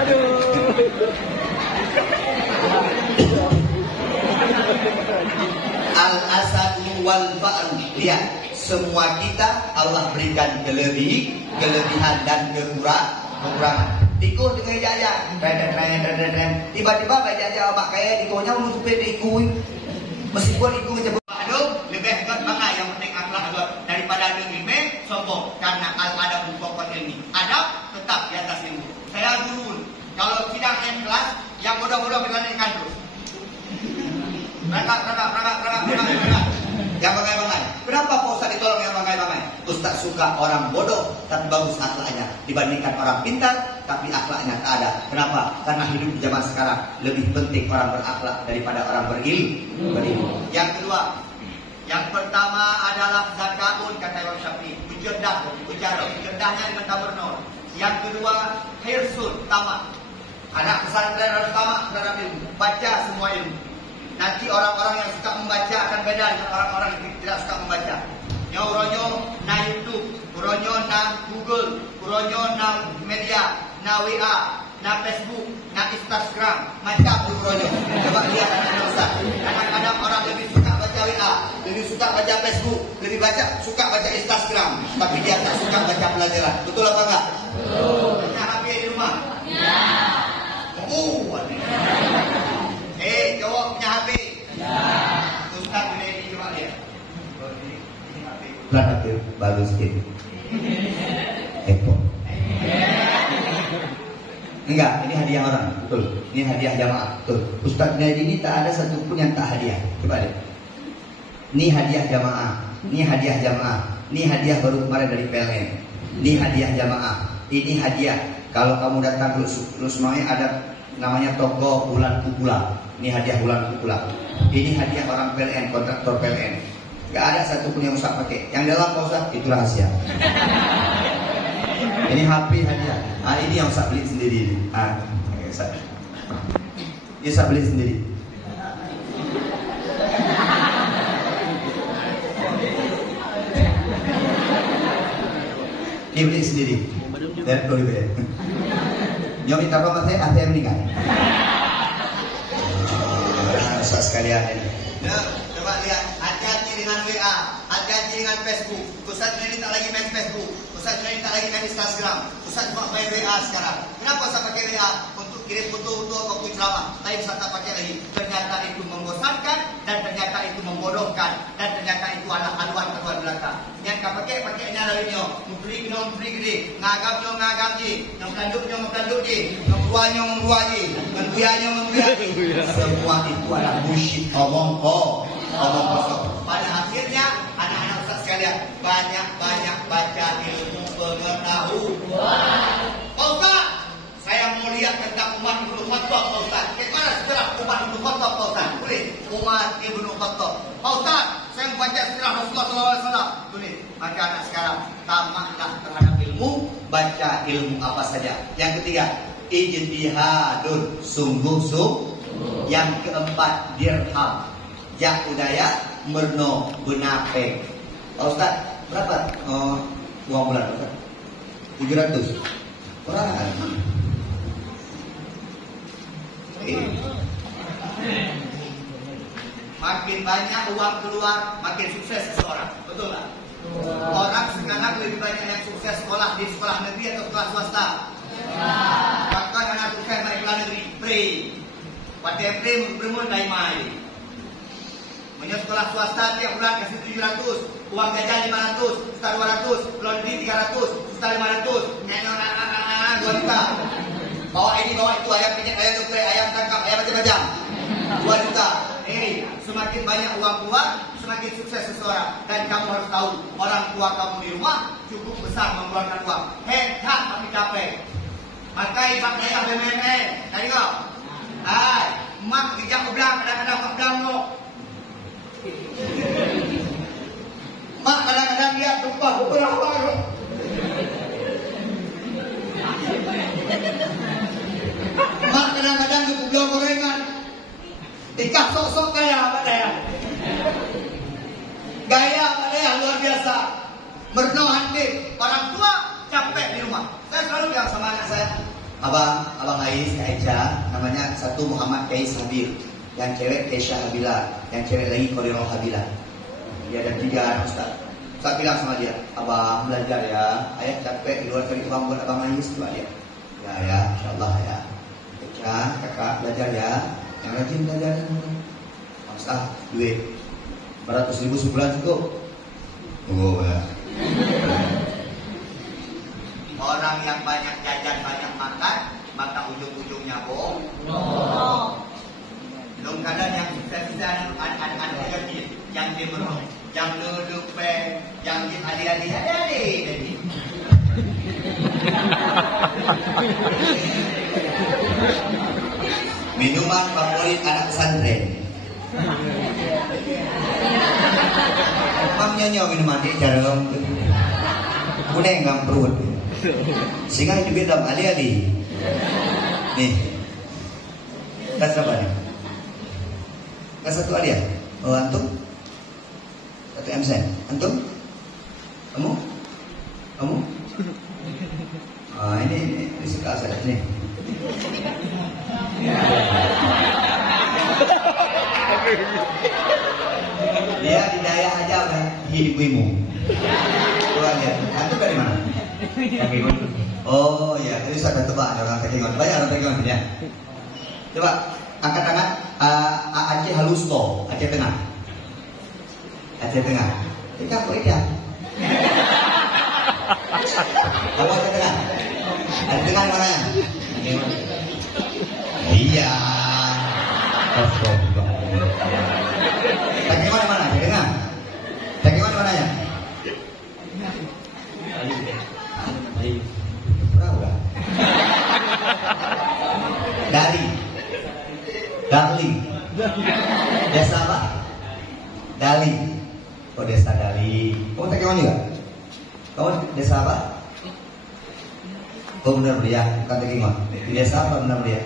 Aduh. Al-Asad wal Fa'ru. Lihat, semua kita Allah berikan kelebihan dan kekurangan. Tikuh dengan ijazah, tiba-tiba baca ijazah mak kaya dikunya untuk diikui. Meskipun itu menyebut aduh lebih kot bangga yang penting akhlak kot daripada ilmu sombong, karena al-adab pokok ilmi. Adab tetap di atas ilmu. Saya guru, kalau sidang yang kelas yang bodoh-bodoh berlarikan terus. Rangkap. Yang bangai-bangai. Kenapa Pak Ustaz ditolong yang bangai-bangai? Ustaz suka orang bodoh tapi bagus akhlaknya dibandingkan orang pintar tapi akhlaknya tak ada. Kenapa? Karena hidup di zaman sekarang lebih penting orang berakhlak daripada orang berilmu. Yang kedua, yang pertama adalah zakatun, kata Imam Syafi'i. Cerdahnya dengan tabernur. Yang kedua, hirsun, tamak. Anak pesantren harus tamak terhadap ilmu. Baca semua ilmu. Nanti orang-orang yang suka membaca akan beda dengan orang-orang yang tidak suka membaca. Uronyo na YouTube, uronyo na Google, uronyo na media, na WA, na Facebook, na Instagram, macam uronyo. Coba lihat anak-anak Ustaz. Kadang-kadang orang lebih suka baca WA, lebih suka baca Facebook, lebih suka baca Instagram, tapi dia tak suka baca pelajaran. Betul apa enggak? Betul. Punya HP di rumah? Ya. Jawab punya HP? Ya. Ustaz boleh coba lihat. Pelan HP bagus gitu. Enggak, ini hadiah orang, betul. Ini hadiah jamaah, betul. Ustaz Naidi ini tak ada satupun yang tak hadiah. Coba deh. Ini hadiah jamaah, ini hadiah jamaah, ini hadiah baru kemarin dari PLN. Ini hadiah jamaah, ini hadiah. Kalau kamu datang lu semuanya ada namanya toko Bulan Kukula. Ini hadiah Bulan Kukula. Ini hadiah orang PLN, kontraktor PLN. Gak ada satupun yang Ustaz pakai. Yang dalam Pak Ustaz itu rahasia. Ini HP hadiah. Ini yang Ustaz beli sendiri. Ini Ustaz beli sendiri. Ini beli sendiri. Dan boleh bayar. Yang minta apa mas saya meninggal. Ustaz sekalian ini. Coba lihat, hati-hati dengan WA, hati-hati dengan Facebook. Ustaz ini tak lagi main Facebook, Ustaz ini tak lagi main Instagram, Ustaz cuma main WA sekarang. Kenapa Ustaz pakai WA? Untuk kirim foto-foto atau ceramah. Tapi Ustaz tak pakai lagi. Ternyata itu membosankan dan ternyata itu membodohkan dan ternyata itu adalah haluan belaka. Yang kau pakainya lainnya, memberi gede, ngagam je, mempelanduk je, membuah je, semua itu adalah bullshit, omong kosong. Pada akhirnya anak-anak Ustaz sekalian banyak baca ilmu pengetahuan. Pak Ustaz, saya mau lihat tentang Umar Ibn Khattab, Pak Ustaz. Bagaimana sejarah Umar Ibn Khattab, Pak Ustaz? Boleh? Umar Ibn Khattab. Pak Ustaz, saya membaca sejarah Rasulullah SAW. Boleh? Maka anak sekarang tamaklah terhadap ilmu, baca ilmu apa saja. Yang ketiga, ijtihadun, sungguh-sungguh. Yang keempat, dirham. Yang udaya, merno, benape. Pak Ustaz, berapa uang bulan Ustaz? 700. Kurang. Makin banyak uang keluar, makin sukses seseorang. Betul tak? Orang sekarang lebih banyak yang sukses sekolah di sekolah negeri atau sekolah swasta. Bahkan anak sukses naik sekolah negeri, free. Pada free bermula dari mai. Punya sekolah swasta tiap bulan kasih 700, uang jajan 500, juta 200, laundry 300, juta 500, nyanyi anak-anak 2 juta. Bawa ini, bawa itu, ayam penyet, ayam dokter, ayam tangkap, ayam macam-macam. 2 juta. Semakin banyak uang keluar, semakin sukses seseorang. Dan kamu harus tahu, orang tua kamu di rumah cukup besar mengeluarkan uang. Hebat tapi capek. Makai mak daya BMN. Tadi kau? Mak bijak belang, kadang-kadang mak belang kok. Mak kadang-kadang lihat tumpah berapa. Mak kadang-kadang belum gorengan. Ikat sok-sok kaya Pak Daya. Gaya Pak Daya luar biasa. Merno hati. Orang tua capek di rumah. Saya selalu bilang sama anak saya, Abang Ais, Aisyah, namanya satu Muhammad Kais Habib, yang cewek Keisha Habila, yang cewek lagi Koliro Habila. Dia ada 3 anak Ustaz. Saya bilang sama dia, abang belajar ya, ayah capek di luar cari uang buat abang nangis coba dia. Ya, insyaallah ya. Baca, kakak belajar ya, yang rajin belajar. Masa duit 400.000 sebulan cukup. Oh ya. Orang yang banyak jajan, banyak makan, maka ujung-ujungnya bohong. Belum kadang yang sisa-sisa anak-anak kecil, yang dia berong, yang lupa, yang dia adik-adik. Minuman favorit anak pesantren. Mamnya nyawa minuman dia jarum. Kuning nggak perut. Sehingga hidup dalam ali-ali. Nih. Kas apa nih? Kas satu ali ya? Oh antum? Satu MC. Antum? Kamu? Kamu? Ah ini suka saya nih. Dia di daerah aja udah ibu-ibu. Kurang ya. Antum dari mana? Oh ya, ini sudah tebak ada orang Tekengon. Banyak orang Tekengon ya. Coba angkat tangan. Aceh Halusto, Aceh Tengah. Aceh Tengah. Kita kok ya? Kamu Aceh Tengah. Aceh Tengah mana ya? Iya. Tekengon di mana? Aceh Tengah. Tekengon di mana ya? Berapa? Darling. Desa apa? Dali. Oh desa Dali. Kamu Tekengon juga? Kamu desa apa? Oh Benar Meriah, bukan Tekengon. Di desa apa Benar Meriah?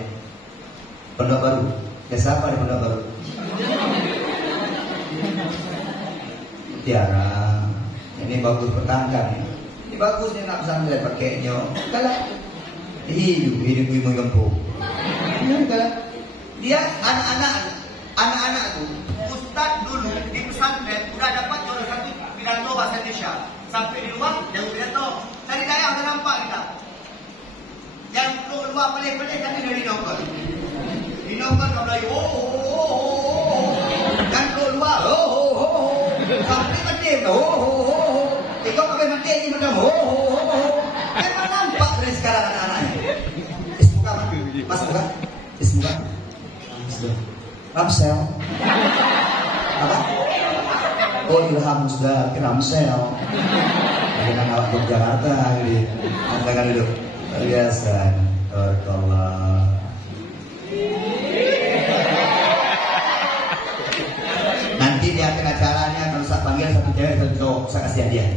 Pondok Baru. Desa apa di Pondok Baru? Tiara. Ini bagus pertahankan. Ini bagus nih nak pesantren pakainya. Kalau hidup ibu gempu. Dia anak-anak tuh Ustaz dulu di pesantren udah dapat juara satu pidato bahasa Indonesia. Sampai di luar dia pidato. Dari daerah udah nampak kita. Yang keluar pelik-pelik kan dari nongkol. Di nongkol kau lagi dan keluar sampai mati Ikut pakai mati ini macam memang nampak dari sekarang anak-anaknya. Ismuka Mas buka. Ismuka Ramsel. Apa? Oh Ilham sudah ke Ramsel. Dengan alat Jakarta gitu. Angkat dulu. Biasa. Barakallah. Nanti di akhir acaranya kalau saya panggil satu cewek satu cowok saya kasih hadiah.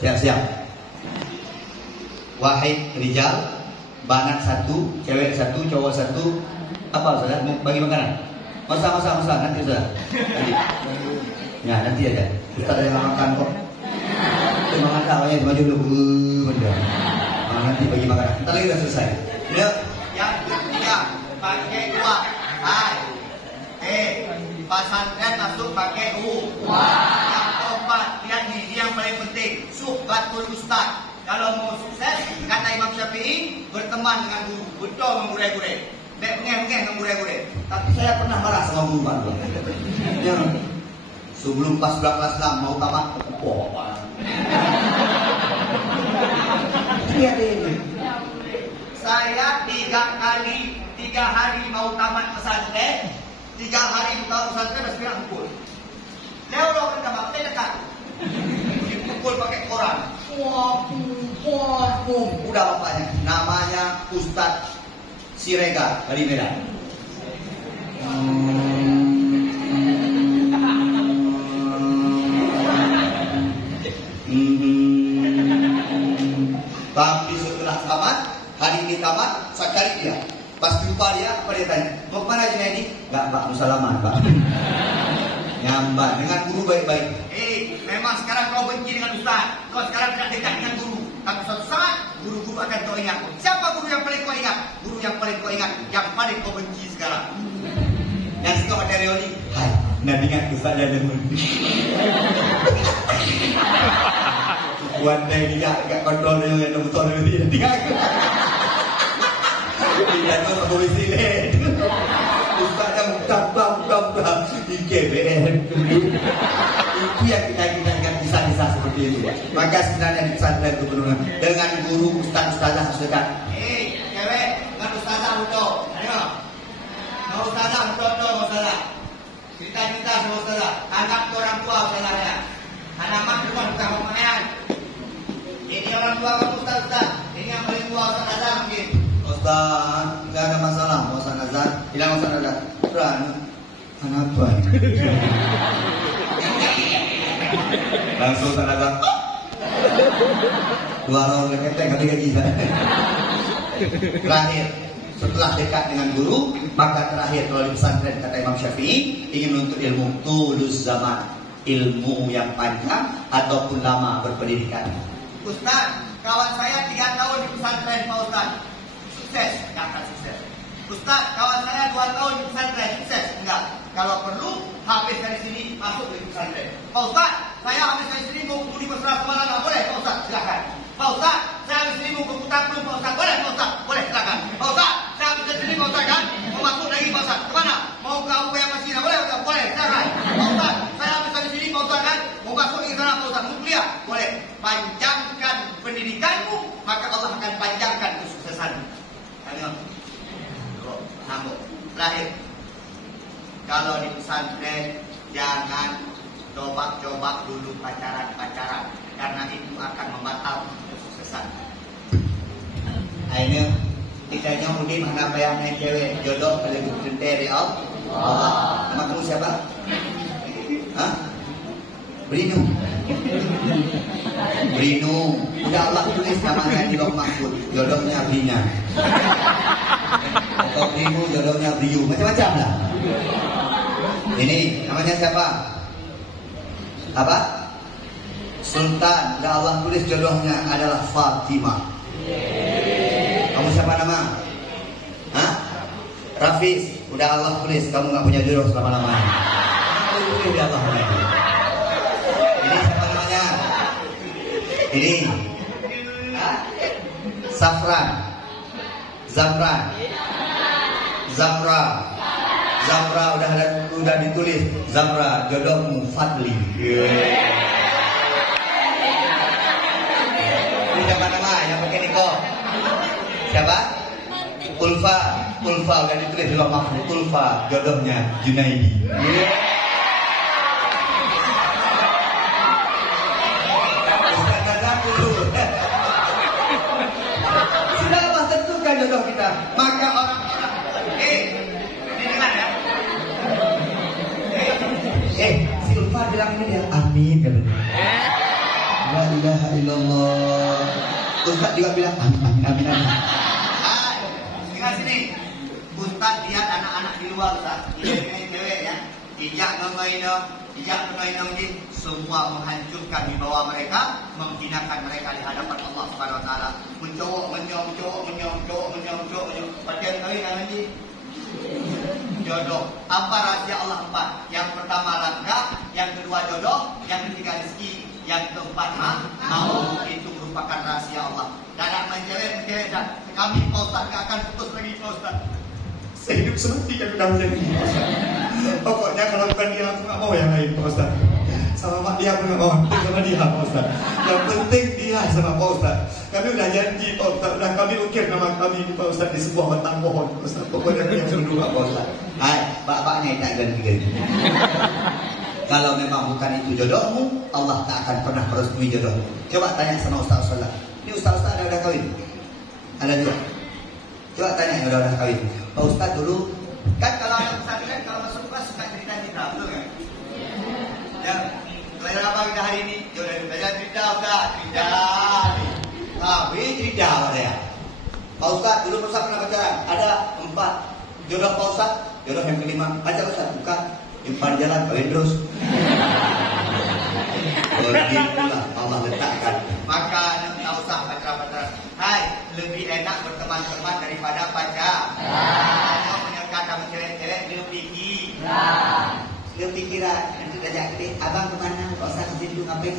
Siap-siap. Wahid Rijal, banat satu, cewek satu, cowok satu. Apa saudara? Bagi makanan. Masa nanti saudara. Nanti. Ya nanti aja. Kita ada yang makan kok. Terima kasih awalnya maju dulu. Bener. Nanti bagi makanan. Ntar lagi udah selesai. Ya. Yang ketiga pakai uang. Pesantren masuk pakai U. Yang keempat, lihat nih, ini yang paling penting, suhbatul ustaz. Kalau mau sukses, kata Imam Syafi'i, berteman dengan guru, betul mengurai-gurai. Mengeh-mengeh mengurai-gurai. Tapi saya pernah marah sama guru Pak. Ya. Sebelum pas kelas 6 mau tamat, lihat ini. Saya 3 hari mau tamat pesantren. 3 hari tahu pesantren udah bilang pukul. Lewat kan sama saya dekat. Dipukul pakai koran. Udah bapaknya. Namanya Ustadz Sirega dari Medan. Tapi setelah tamat, hari ini tamat, saya cari dia. Pas jumpa dia, apa dia tanya? Mau kemana Junaidi? Enggak, Pak, mau salaman, Pak. Nyamban, dengan guru baik-baik. Memang sekarang kau benci dengan Ustaz. Kau sekarang tidak dekat dengan guru. Tapi suatu saat, guru-guru akan kau ingat. Siapa guru yang paling kau ingat? Guru yang paling kau ingat, yang paling kau benci sekarang. Yang suka materi ini, hai, nadingan Ustaz dan Wandai dia agak kontrol dia betul dia. Dia tu polisi leh. Ustaz yang bam IKBN. Itu yang kita inginkan bisa seperti itu. Maka sebenarnya di pesantren itu penuh dengan guru ustazah sesuaikan. Cewek dengan ustazah untuk, ayo. Mau ustazah untuk ustazah. Cerita sama ustazah. Anak orang tua ustazah ya. Anak mak bukan pemain. Ini orang tua kamu ustazah. Ini yang paling tua ustazah mungkin. Ustaz, enggak ada masalah, Ustaz Nazar. Bilang Ustaz Nazar. Berani. Kenapa? Langsung Ustaz Nazar. Dua orang leketek kali gaji saya. Terakhir, setelah dekat dengan guru, maka terakhir kalau di pesantren kata Imam Syafi'i ingin menuntut ilmu tulus zaman, ilmu yang panjang ataupun lama berpendidikan. Ustaz, kawan saya 3 tahun di pesantren Pak Ustaz. Sukses, enggak akan sukses. Ustaz, kawan saya 2 tahun di pesantren, sukses, enggak. Kalau perlu, habis dari sini masuk di pesantren. Pak Ustaz, saya habis dari sini mau kumpul di mesra semalam, boleh Pak Ustaz, silakan. Pak Ustaz, saya habis dari sini mau ke Putarplu, Pak Ustaz, boleh Pak Ustaz, boleh silakan. Pak Ustaz, saya habis dari sini Pak Ustaz kan, mau masuk lagi Pak Ustaz, kemana? Mau ke Abu yang Masjid, boleh Pak Ustaz, boleh silakan. Pak Ustaz, saya habis dari sini Pak Ustaz kan, mau masuk lagi sana Pak Ustaz, mau kuliah, boleh. Panjangkan pendidikanmu, maka Allah akan panjangkan kesuksesanmu. Sambung. Terakhir, kalau di pesantren jangan coba-coba dulu pacaran, karena itu akan membatalkan kesuksesan. Akhirnya kita nyamudi mana bayangnya cewek jodoh kalau itu dari Allah. Nama kamu siapa? Hah? Brinu. Udah Allah tulis namanya di Lauh Mahfuz. Jodohnya Brina. Atau Brinu jodohnya Briu. Macam-macam lah. Ini namanya siapa? Apa? Sultan. Udah Allah tulis jodohnya adalah Fatimah. Kamu siapa nama? Hah? Rafis. Udah Allah tulis kamu gak punya jodoh selama-lamanya. Udah Allah tulis. Ini siapa namanya? Ini Safran, Zamra udah ditulis. Zamra jodohmu Fadli. Ini siapa nama yang pakai niko? Siapa? Ulfa udah ditulis di Lauh Mahfuz. Ulfa jodohnya Junaidi. Sudah Allah tentukan jodoh kita. Maka orang-orang ini dengar ya. Si Ulfa bilang ini dia amin katanya. La ilaha illallah. Ustaz juga bilang amin. Dengar sini. Ustaz lihat anak-anak di luar Ustaz. Ini cewek ya. Ijak mengainam ini semua menghancurkan di bawah mereka, menghinakan mereka di hadapan Allah Subhanahu wa taala. Mencowok. Percaya kawin lagi. Jodoh. Apa rahasia Allah 4? Yang pertama langkah, yang kedua jodoh, yang ketiga rezeki, yang keempat mau. Itu merupakan rahasia Allah. Dan mencewek dan kami Pak Ustaz gak akan putus lagi Pak Ustaz. Sehidup semati yang sudah menjadi pokoknya kalau bukan dia aku gak mau yang lain Pak Ustaz. Sama mak dia pun gak mau, sama dia Pak Ustaz. Yang penting dia sama Pak Ustaz. Kami udah janji Pak Ustaz, udah kami ukir nama kami Pak Ustaz di sebuah batang pohon Pak Ustaz. Pokoknya dia berdua Pak Ustaz. Hai, bapaknya tak ganti. Kalau memang bukan itu jodohmu, Allah tak akan pernah merestui jodohmu. Coba tanya sama Ustaz-Ustaz. Ini Ustaz-Ustaz ada udah kawin? Ada juga? Coba tanya yang udah kawin. Pak Ustaz dulu kan kalau anak pesantren kalau masuk kelas suka cerita, betul kan? Ya, pelajaran apa kita hari ini? Jodoh belajar cerita. Cerita ada ya. Pak Ustaz dulu Pak Ustaz pernah pacaran. Ada 4 jodoh Pak Ustaz. Jodoh yang kelima. Baca Ustaz bukan. Depan jalan kawin terus. Begitulah Allah letakkan. Maka tak usah pacaran. Hai, lebih enak berteman-teman daripada pacar. Kalau menyekat sama cewek-cewek lebih pikiran. ajak kita, abang kemana? Pak Ustaz itu ngapain?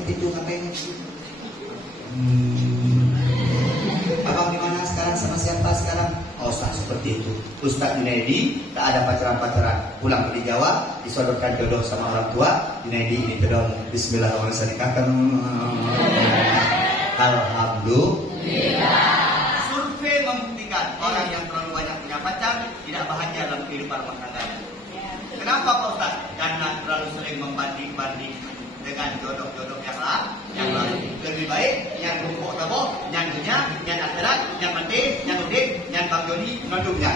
Abang gimana sekarang sama siapa sekarang? Oh Ustaz seperti itu. Ustaz Junaidi tak ada pacaran-pacaran. Pulang ke Jawa, disodorkan jodoh sama orang tua. Junaidi ini jodoh. Bismillahirrahmanirrahim. Alhamdulillah. Survei membuktikan orang yang terlalu banyak punya pacar tidak bahagia dalam kehidupan rumah tangganya. Kenapa Pak Ustaz? Karena terlalu sering membanding-banding dengan jodoh-jodoh yang lain. Lebih baik yang rukuk-tabok, yang dunia, yang akhirat, yang mati, yang udik, yang Bang Joni, nonduknya.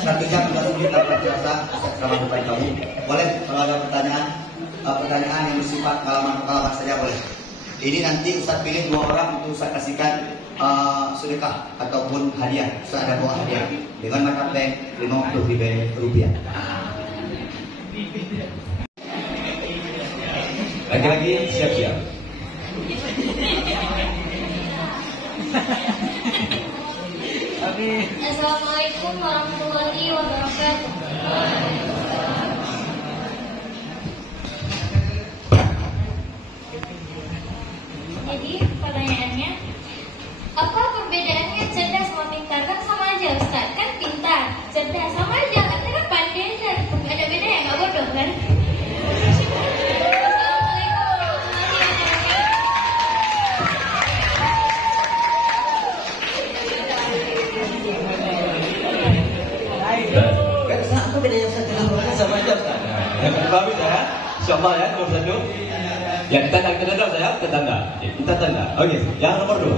1 jam 15 menit dapat jasa selama depan kamu. Boleh kalau ada pertanyaan yang bersifat pengalaman saja boleh. Ini nanti Ustaz pilih 2 orang untuk Ustaz kasihkan sedekah ataupun hadiah. Ustaz ada bawa hadiah dengan mata bank Rp50.000. Lagi-lagi siap-siap. Assalamualaikum warahmatullahi wabarakatuh. Jadi pertanyaannya, apa perbedaannya cerdas sama pintar? Kan sama aja Ustaz, kan pintar, cerdas sama aja, artinya pandai aja. Gak ada bedanya, gak bodoh kan? Apa bedanya Ustaz dengan mereka sama aja Ustaz? Yang bagus ya, InsyaAllah ya, nomor 1. Ya kita tanda saya, kita tanda. Oke, yang nomor 2.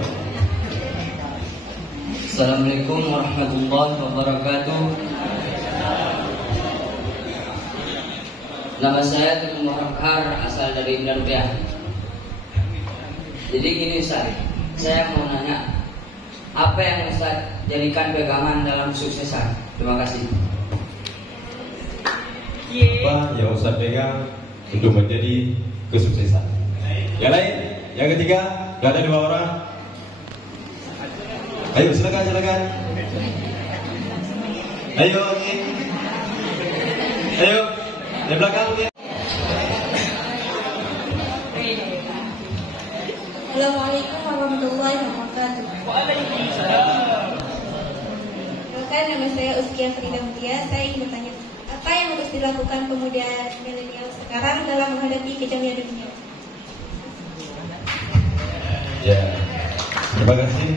Assalamualaikum warahmatullahi wabarakatuh. Nama saya Tengku Muhammad, asal dari Indonesia. Jadi gini Ustaz, saya mau nanya, apa yang Ustaz jadikan pegangan dalam suksesan? Terima kasih. Apa yang Ustaz pegang untuk menjadi kesuksesan? Yang lain, yang ketiga, gak ada 2 orang. Ayo silakan. Ayo ini. Ayo di belakang mungkin. Assalamualaikum warahmatullahi wabarakatuh. Waalaikumsalam. Nama saya Uzkia Frida Mutia. Saya ingin bertanya, apa yang harus dilakukan pemuda milenial sekarang dalam menghadapi kejamnya dunia? Ya, terima kasih.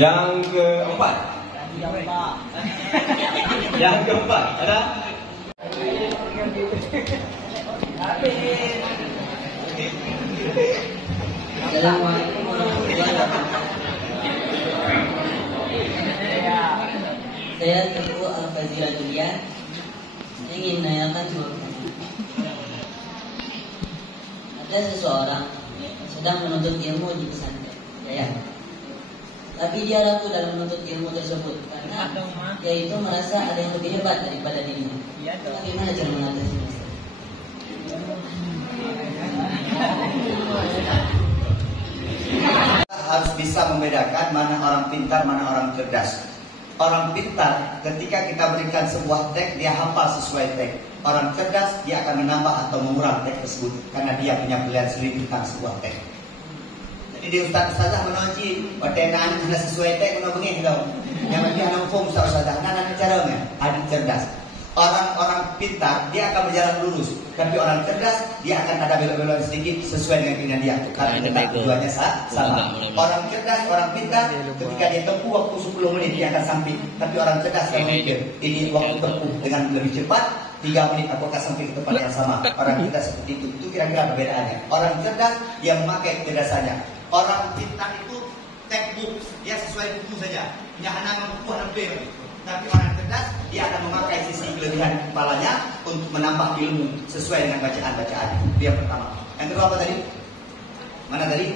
Yang keempat. Ada? Assalamualaikum warahmatullahi wabarakatuh. Saya Teguh Al-Fazila Julian, ingin menanyakan sebuah pertanyaan. Ada seseorang sedang menuntut ilmu di pesantren, ya. Tapi dia ragu dalam menuntut ilmu tersebut karena dia itu merasa ada yang lebih hebat daripada dirinya. Bagaimana cara mengatasinya? Harus bisa membedakan mana orang pintar, mana orang cerdas. Orang pintar ketika kita berikan sebuah teks, dia hafal sesuai teks. Orang cerdas, dia akan menambah atau mengurang teks tersebut karena dia punya pilihan sendiri tentang sebuah teks. Jadi di ustazah menonci, watenan sudah sesuai teks, menang bengih dong. Yang penting anak hukum ustazah, anak caranya, adik cerdas. Orang-orang pintar, dia akan berjalan lurus. Tapi orang cerdas, dia akan ada belok-belok sedikit sesuai dengan pilihan dia. Karena kita tujuannya sama. Orang cerdas, orang pintar, ketika dia tempuh waktu 10 menit, dia akan sampai. Tapi orang cerdas yang memikir, ini waktu tempuh dengan lebih cepat, 3 menit aku akan sampai ke tempat yang sama. Orang cerdas seperti itu. Itu kira-kira perbedaannya. Orang cerdas, dia memakai kecerdasannya. Orang pintar itu textbook, dia sesuai buku saja. Dia hanya buku hampir. Tapi orang cerdas, dia akan memakai sisi kelebihan kepalanya untuk menambah ilmu sesuai dengan bacaan-bacaan. Itu yang pertama. Yang kedua apa tadi? Mana tadi?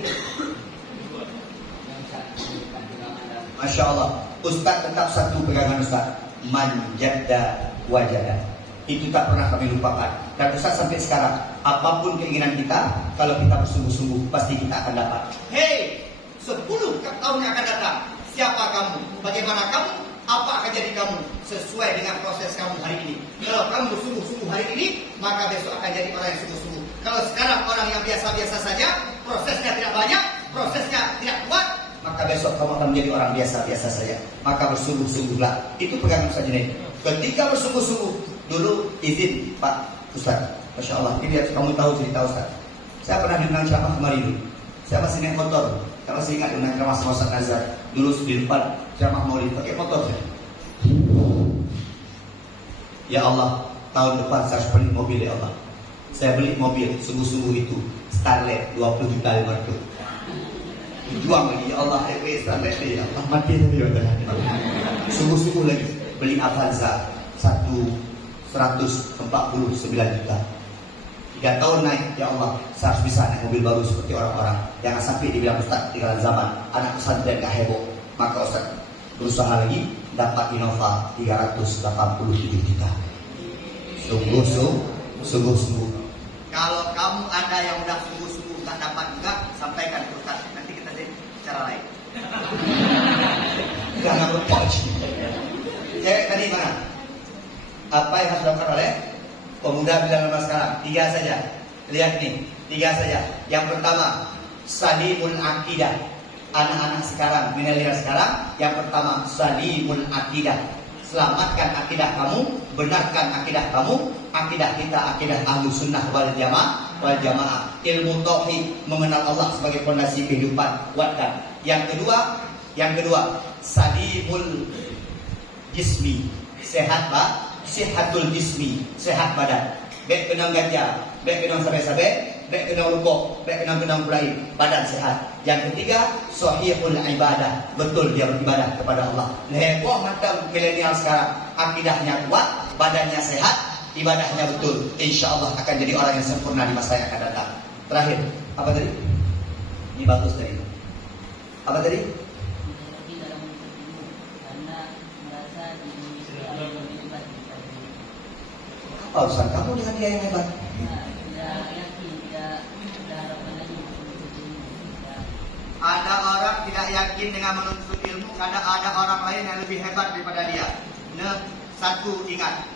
Masya Allah. Ustaz tetap satu pegangan Ustaz. Manjada wajada. Itu tak pernah kami lupakan. Dan Ustaz sampai sekarang, apapun keinginan kita, kalau kita bersungguh-sungguh, pasti kita akan dapat. Hei, 10 tahun yang akan datang. Siapa kamu? Bagaimana kamu? Apa akan jadi kamu sesuai dengan proses kamu hari ini. Kalau kamu bersungguh-sungguh hari ini, maka besok akan jadi orang yang sungguh-sungguh. Kalau sekarang orang yang biasa-biasa saja, prosesnya tidak banyak, prosesnya tidak kuat, maka besok kamu akan menjadi orang biasa-biasa saja. Maka bersungguh-sungguhlah. Itu pegangan Ustaz Junaid. Ketika bersungguh-sungguh, dulu izin Pak Ustaz, Masya Allah, ini kamu tahu cerita Ustaz. Saya pernah diundang ceramah kemarin dulu. Saya masih naik motor. Saya masih ingat diundang ceramah sama Ustaz Nazar. Dulu di depan ceramah Maulid pakai motor saya. Ya Allah, tahun depan saya harus beli mobil ya Allah. Saya beli mobil sungguh-sungguh itu Starlet 20 juta 500. Juang lagi ya Allah, Starlet ya Allah mati tadi ya. Sungguh-sungguh lagi beli Avanza 149 juta. 3 tahun naik, ya Allah, saya harus bisa naik mobil baru seperti orang-orang. Jangan sampai dibilang Ustaz di dalam zaman anak pesantren gak heboh. Maka Ustaz berusaha lagi dapat Innova 387 juta. Sungguh-sungguh. Kalau kamu ada yang udah sungguh-sungguh tak dapat juga, sampaikan ke Ustaz. Nanti kita jadi cara lain. Jangan lupa. Cewek tadi mana? Apa yang harus dilakukan oleh pemuda bila lama sekarang? 3 saja. Lihat nih, 3 saja. Yang pertama, salimul akidah. Anak-anak sekarang, milenial sekarang, yang pertama, salimul akidah. Selamatkan akidah kamu, benarkan akidah kamu. Akidah kita, akidah Ahlus Sunnah wal Jamaah. Ilmu tauhid, mengenal Allah sebagai fondasi kehidupan, kuatkan. Yang kedua, salimul jismi. Sehat Pak, sehatul jismi, sehat badan. Baik kenang gajah, baik kenang sabai-sabai, baik kenang rukuk, baik kenang mulai, badan sehat. Yang ketiga, sahihul ibadah, betul dia beribadah kepada Allah. Heboh macam milenial sekarang, akidahnya kuat, badannya sehat, ibadahnya betul. Insya Allah akan jadi orang yang sempurna di masa yang akan datang. Terakhir, apa tadi? Ini bagus tadi. Apa tadi? Apa urusan kamu dengan dia yang hebat? Ada orang tidak yakin dengan menuntut ilmu karena ada orang lain yang lebih hebat daripada dia. Nah, satu ingat,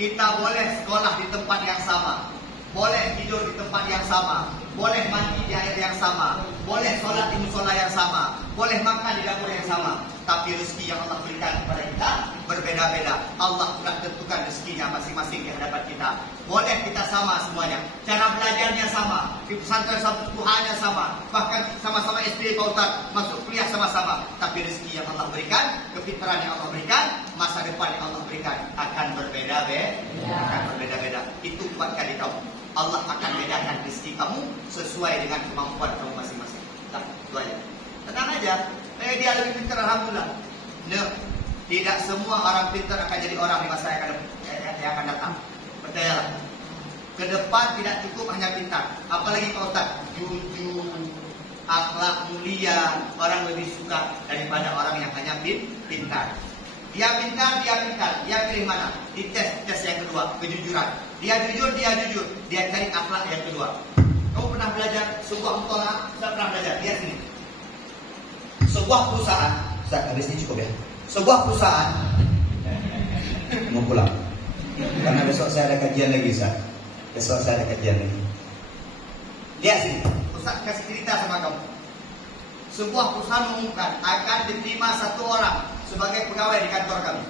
kita boleh sekolah di tempat yang sama, boleh tidur di tempat yang sama, boleh mandi di air yang sama, boleh sholat di musola yang sama, boleh makan di dapur yang sama. Tapi rezeki yang Allah berikan kepada kita berbeda-beda. Allah sudah tentukan rezekinya masing-masing di hadapan kita. Boleh kita sama semuanya, cara belajarnya sama, di pesantren satu Tuhannya sama, bahkan sama-sama SD Pak Ustaz, masuk kuliah sama-sama. Tapi rezeki yang Allah berikan, kepintaran yang Allah berikan, masa depan yang Allah berikan akan berbeda-beda. Itu kuatkan di kamu. Allah akan bedakan rezeki kamu sesuai dengan kemampuan kamu masing-masing. Nah, itu aja. Tenang aja. Dia lebih pintar, alhamdulillah. No, tidak semua orang pintar akan jadi orang di masa yang akan datang. Percayalah. Ke depan tidak cukup hanya pintar. Apalagi Pak Ustaz, jujur, akhlak mulia, orang lebih suka daripada orang yang hanya pintar. Dia pintar. Dia pilih mana? Di tes yang kedua, kejujuran. Dia jujur. Dia cari akhlak yang kedua. Kamu pernah belajar sebuah mutola? Saya pernah belajar. Dia sini. Sebuah perusahaan, habis ini cukup ya. Sebuah perusahaan mau pulang karena besok saya ada kajian lagi, Ustaz. Lihat sini, Ustaz kasih cerita sama kamu. Sebuah perusahaan mengumumkan akan diterima 1 orang sebagai pegawai di kantor kami.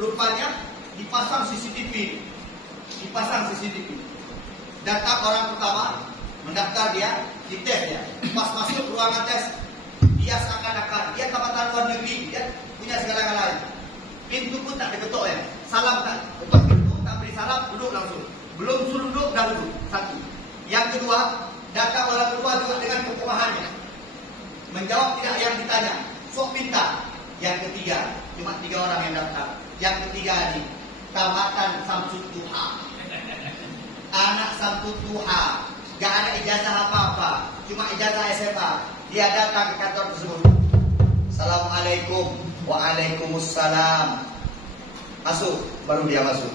Rupanya dipasang CCTV. Datang orang pertama, mendaftar dia, dites dia. Pas masuk ruangan tes, dia seakan-akan dia tabatan luar negeri, dia punya segala-galanya. Pintu pun tak diketuk ya. Salam tak, ketuk pintu, tak beri salam, duduk langsung. Belum suruh duduk, dah duduk. 1. Yang kedua, datang orang kedua juga dengan kekemahannya. Menjawab tidak yang ditanya, sok pintar. Yang ketiga, cuma 3 orang yang daftar. Yang ketiga ini, tamatan Samsud Duha. Anak Samsud Duha, gak ada ijazah apa-apa, cuma ijazah SMA. Dia datang ke kantor tersebut. Assalamualaikum. Waalaikumsalam. Masuk, baru dia masuk.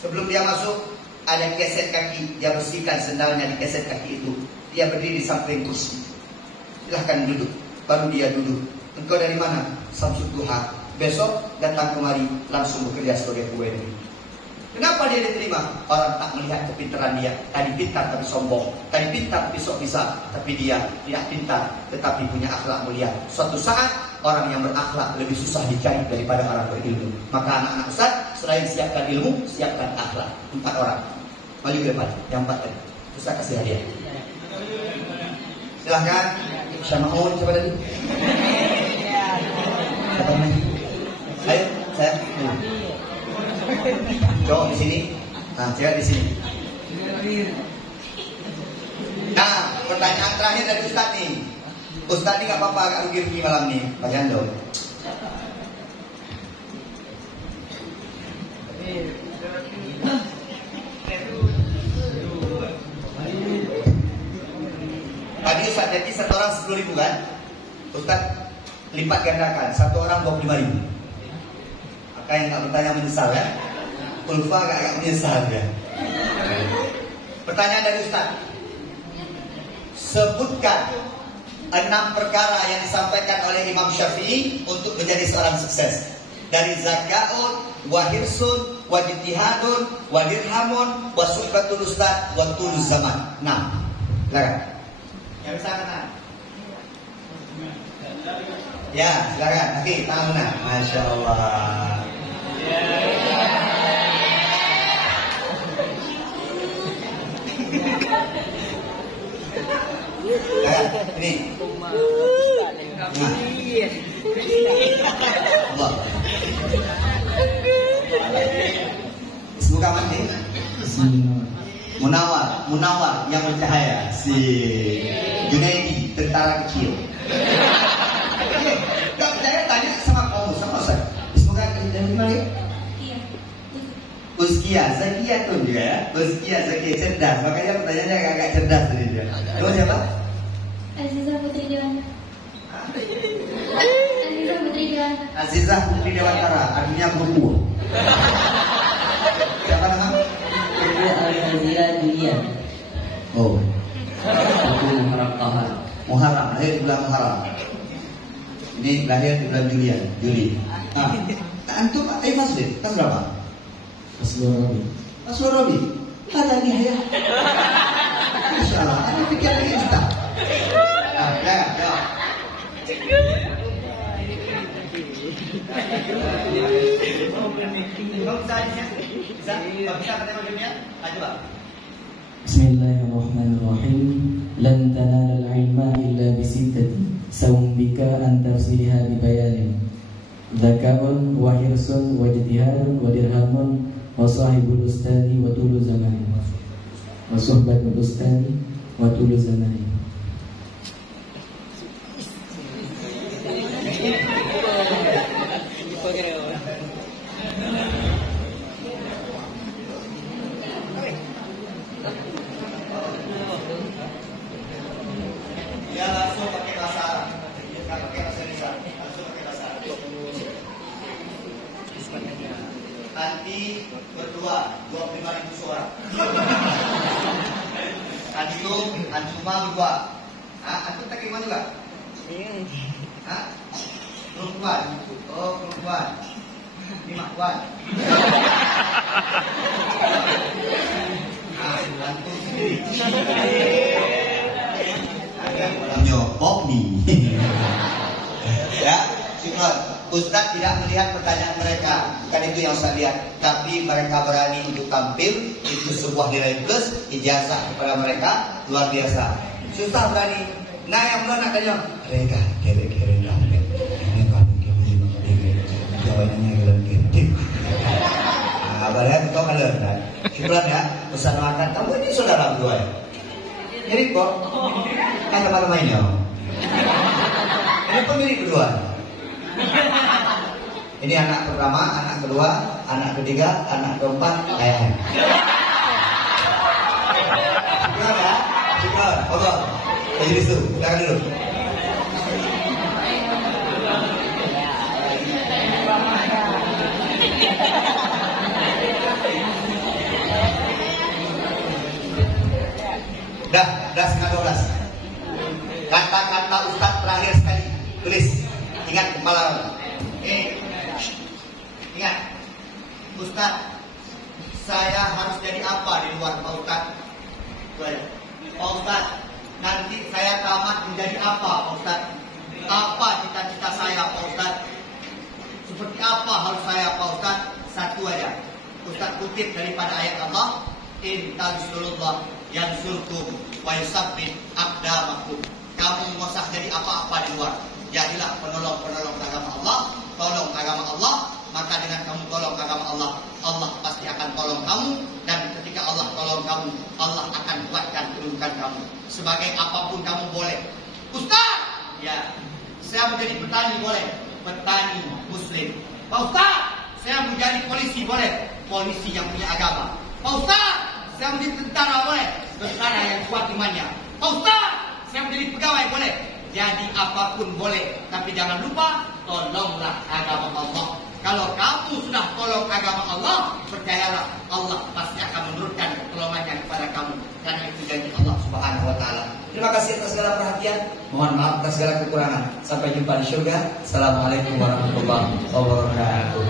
Sebelum dia masuk, ada keset kaki. Dia bersihkan sendalnya di keset kaki itu. Dia berdiri di samping kursi. Silahkan duduk. Baru dia duduk. Engkau dari mana? Samsud Duha. besok datang kemari langsung bekerja sebagai pegawai negeri. Kenapa dia diterima? Orang tak melihat kepintaran dia. Tadi pintar tapi sombong, tadi pintar tapi sok bisa, tapi dia tidak pintar tetapi punya akhlak mulia. Suatu saat orang yang berakhlak lebih susah dicari daripada orang berilmu. Maka anak-anak Ustaz, selain siapkan ilmu, siapkan akhlak. 4 orang. Maju ke depan. Yang 4 tadi. Ustaz kasih hadiah. Silahkan. Syama'un siapa tadi? Siapa namanya? Ayo, saya. Cowok di sini. Nah, cewek di sini. Nah, pertanyaan terakhir dari Ustaz nih. Ustaz ini gak apa-apa agak rugi-rugi malam nih. Pak Jando. Tadi Ustaz jadi 1 orang 10.000 kan? Ustaz lipat gandakan, 1 orang 25.000. Maka yang gak bertanya menyesal ya. Ulfa agak menyesal ya. Pertanyaan dari Ustaz. Sebutkan 6 perkara yang disampaikan oleh Imam Syafi'i untuk menjadi seorang sukses. Dari zakaun, wahirsun, wajtihadun, wadirhamun, wasuhbatul ustad, watuluz zaman. 6. Silakan. Yang bisa kena. Ya, silakan. Oke, tangan mana? Masya Allah. Ini. Allah. Semoga mati. Munawar yang bercahaya. Si Junaidi, tentara kecil. Gak percaya tanya sama kamu, sama Ustaz. Semoga dari mana? Uzkia, Zakia tuh juga ya. Uzkia, Zakia, cerdas. Makanya pertanyaannya agak cerdas tadi dia. Kamu siapa? Azizah Putri Dewantara. Azizah Putri Dewantara. Azizah Putri Dewantara, artinya buku. Siapa nama? Al-Fadila Julian. Oh, Aku Muharram Tahar. Muharram, lahir di bulan Muharram. Ini lahir di bulan Juli. Nah, antum Masjid, tahun berapa? Rasul Rabi. Ada nih ya. Insya Allah, ada pikir lagi kita. Nah, ya. Bismillahirrahmanirrahim. Lan tanalal ilma illa bisittati. Sawm bika an tafsiriha bi bayanin. Dzakaun wa hirsun wa ijtihadun wa dirhamun wa sahibul ustadi wa tulu zamani. Wa suhbatul ustadi wa tulu zamani. Dia langsung pakai bahasa Arab, nggak pakai bahasa Indonesia, langsung pakai bahasa Arab. Nanti berdua 25.000 suara. Antuma berdua. Antum tak terima juga? Perempuan. Oh, perempuan. Ini makwan. Antum sendiri. Nyokok nih. Ya, syukur. Ustaz tidak melihat pertanyaan mereka, bukan itu yang Ustaz lihat. Tapi mereka berani untuk tampil, itu sebuah nilai plus, ijazah kepada mereka luar biasa. Susah berani. Nah yang belum nak tanya, mereka kere-kere dapat. Ini kan kere-kere, jawabannya kere-kere. Nah, balik itu kan kan. Syukur ya, pesan makan. Kamu ini saudara berdua ya? Jadi kok, kan teman-teman ini. Ini pemilik berdua. Ini anak pertama, anak kedua, anak ketiga, anak keempat, ayah. Syukur ya, syukur. Allah, jadi itu, jangan dulu. Dah setengah 12. Kata-kata Ustaz terakhir sekali, tulis. Ingat malam. Ustaz, saya harus jadi apa di luar Pak Ustaz? Pak Ustaz, nanti saya tamat menjadi apa Pak Ustaz? Apa cita-cita saya Pak Ustaz? Seperti apa harus saya Pak Ustaz? Satu aja. Ustaz kutip daripada ayat Allah, in tansurullah yansurkum wa yusabbit aqdamakum. Kamu nggak usah jadi apa-apa di luar. Jadilah penolong-penolong agama Allah, tolong agama Allah. Maka dengan kamu tolong agama Allah, Allah pasti akan tolong kamu. Dan ketika Allah tolong kamu, Allah akan kuatkan kedudukan kamu. Sebagai apapun kamu boleh. Ustaz, ya, saya menjadi petani boleh, petani muslim. Pak Ustaz, saya menjadi polisi boleh, polisi yang punya agama. Pak Ustaz, saya menjadi tentara boleh, tentara yang kuat imannya. Pak Ustaz, saya menjadi pegawai boleh, jadi apapun boleh. Tapi jangan lupa, tolonglah agama Allah. Kalau kamu sudah tolong agama Allah, percayalah Allah pasti akan menurunkan pertolongannya kepada kamu. Karena itu janji Allah Subhanahu wa Ta'ala. Terima kasih atas segala perhatian. Mohon maaf atas segala kekurangan. Sampai jumpa di surga. Assalamualaikum warahmatullahi wabarakatuh.